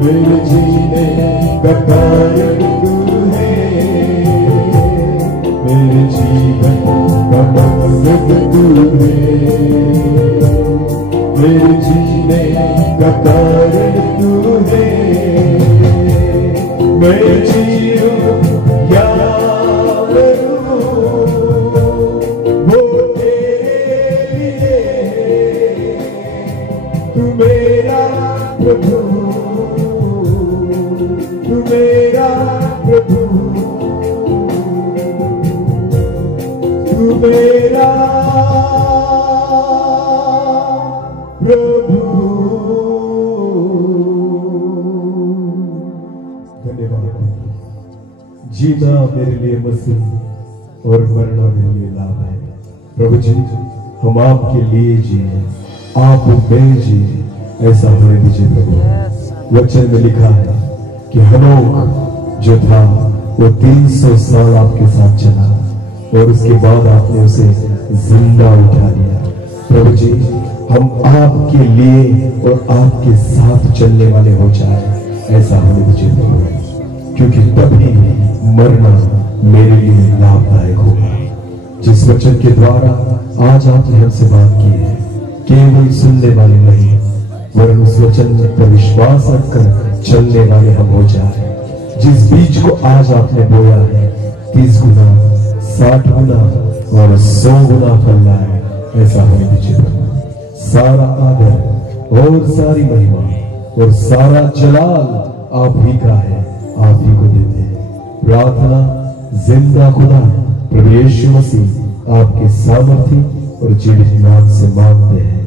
मेरे जीने का कारण तू है, मेरे जीवन का मकसद तू है, मेरे जीने का कारण तू है, मैं जीऊं या मरूं, वो तेरे लिए, तू मेरा प्रभु, तू मेरा प्रभु, तू मेरा प्रभु। धन्यवाद। जीना मेरे लिए मसीह और मरना मेरे लिए लाभ है। प्रभु जी, हम आपके लिए जिए, आप में जिए, ऐसा होने दीजिए प्रभु। वचन में लिखा है कि हनोक जो था वो 300 साल आपके साथ चला और उसके बाद आपने उसे जिंदा उठा लिया। प्रभु जी, हम आपके लिए और आपके साथ चलने वाले हो जाए, ऐसा होने दीजिए प्रभु, क्योंकि तभी मरना मेरे लिए लाभदायक होगा। जिस वचन के द्वारा आज आपने हमसे बात की है, केवल सुनने वाले नहीं वरन उस वचन पर विश्वास रखकर चलने वाले हम हो जाए। जिस बीज को आज आपने बोया है 30 गुना, 60 गुना और 100 गुना फल लाए, ऐसा होने दीजिए प्रभु। सारा आदर और सारी महिमा और सारा जलाल आप ही का है, आप ही को देते हैं। प्रार्थना जिंदा खुदा प्रभु यीशु मसीह आपके सामर्थ्य और जीवित नाम से मांगते हैं।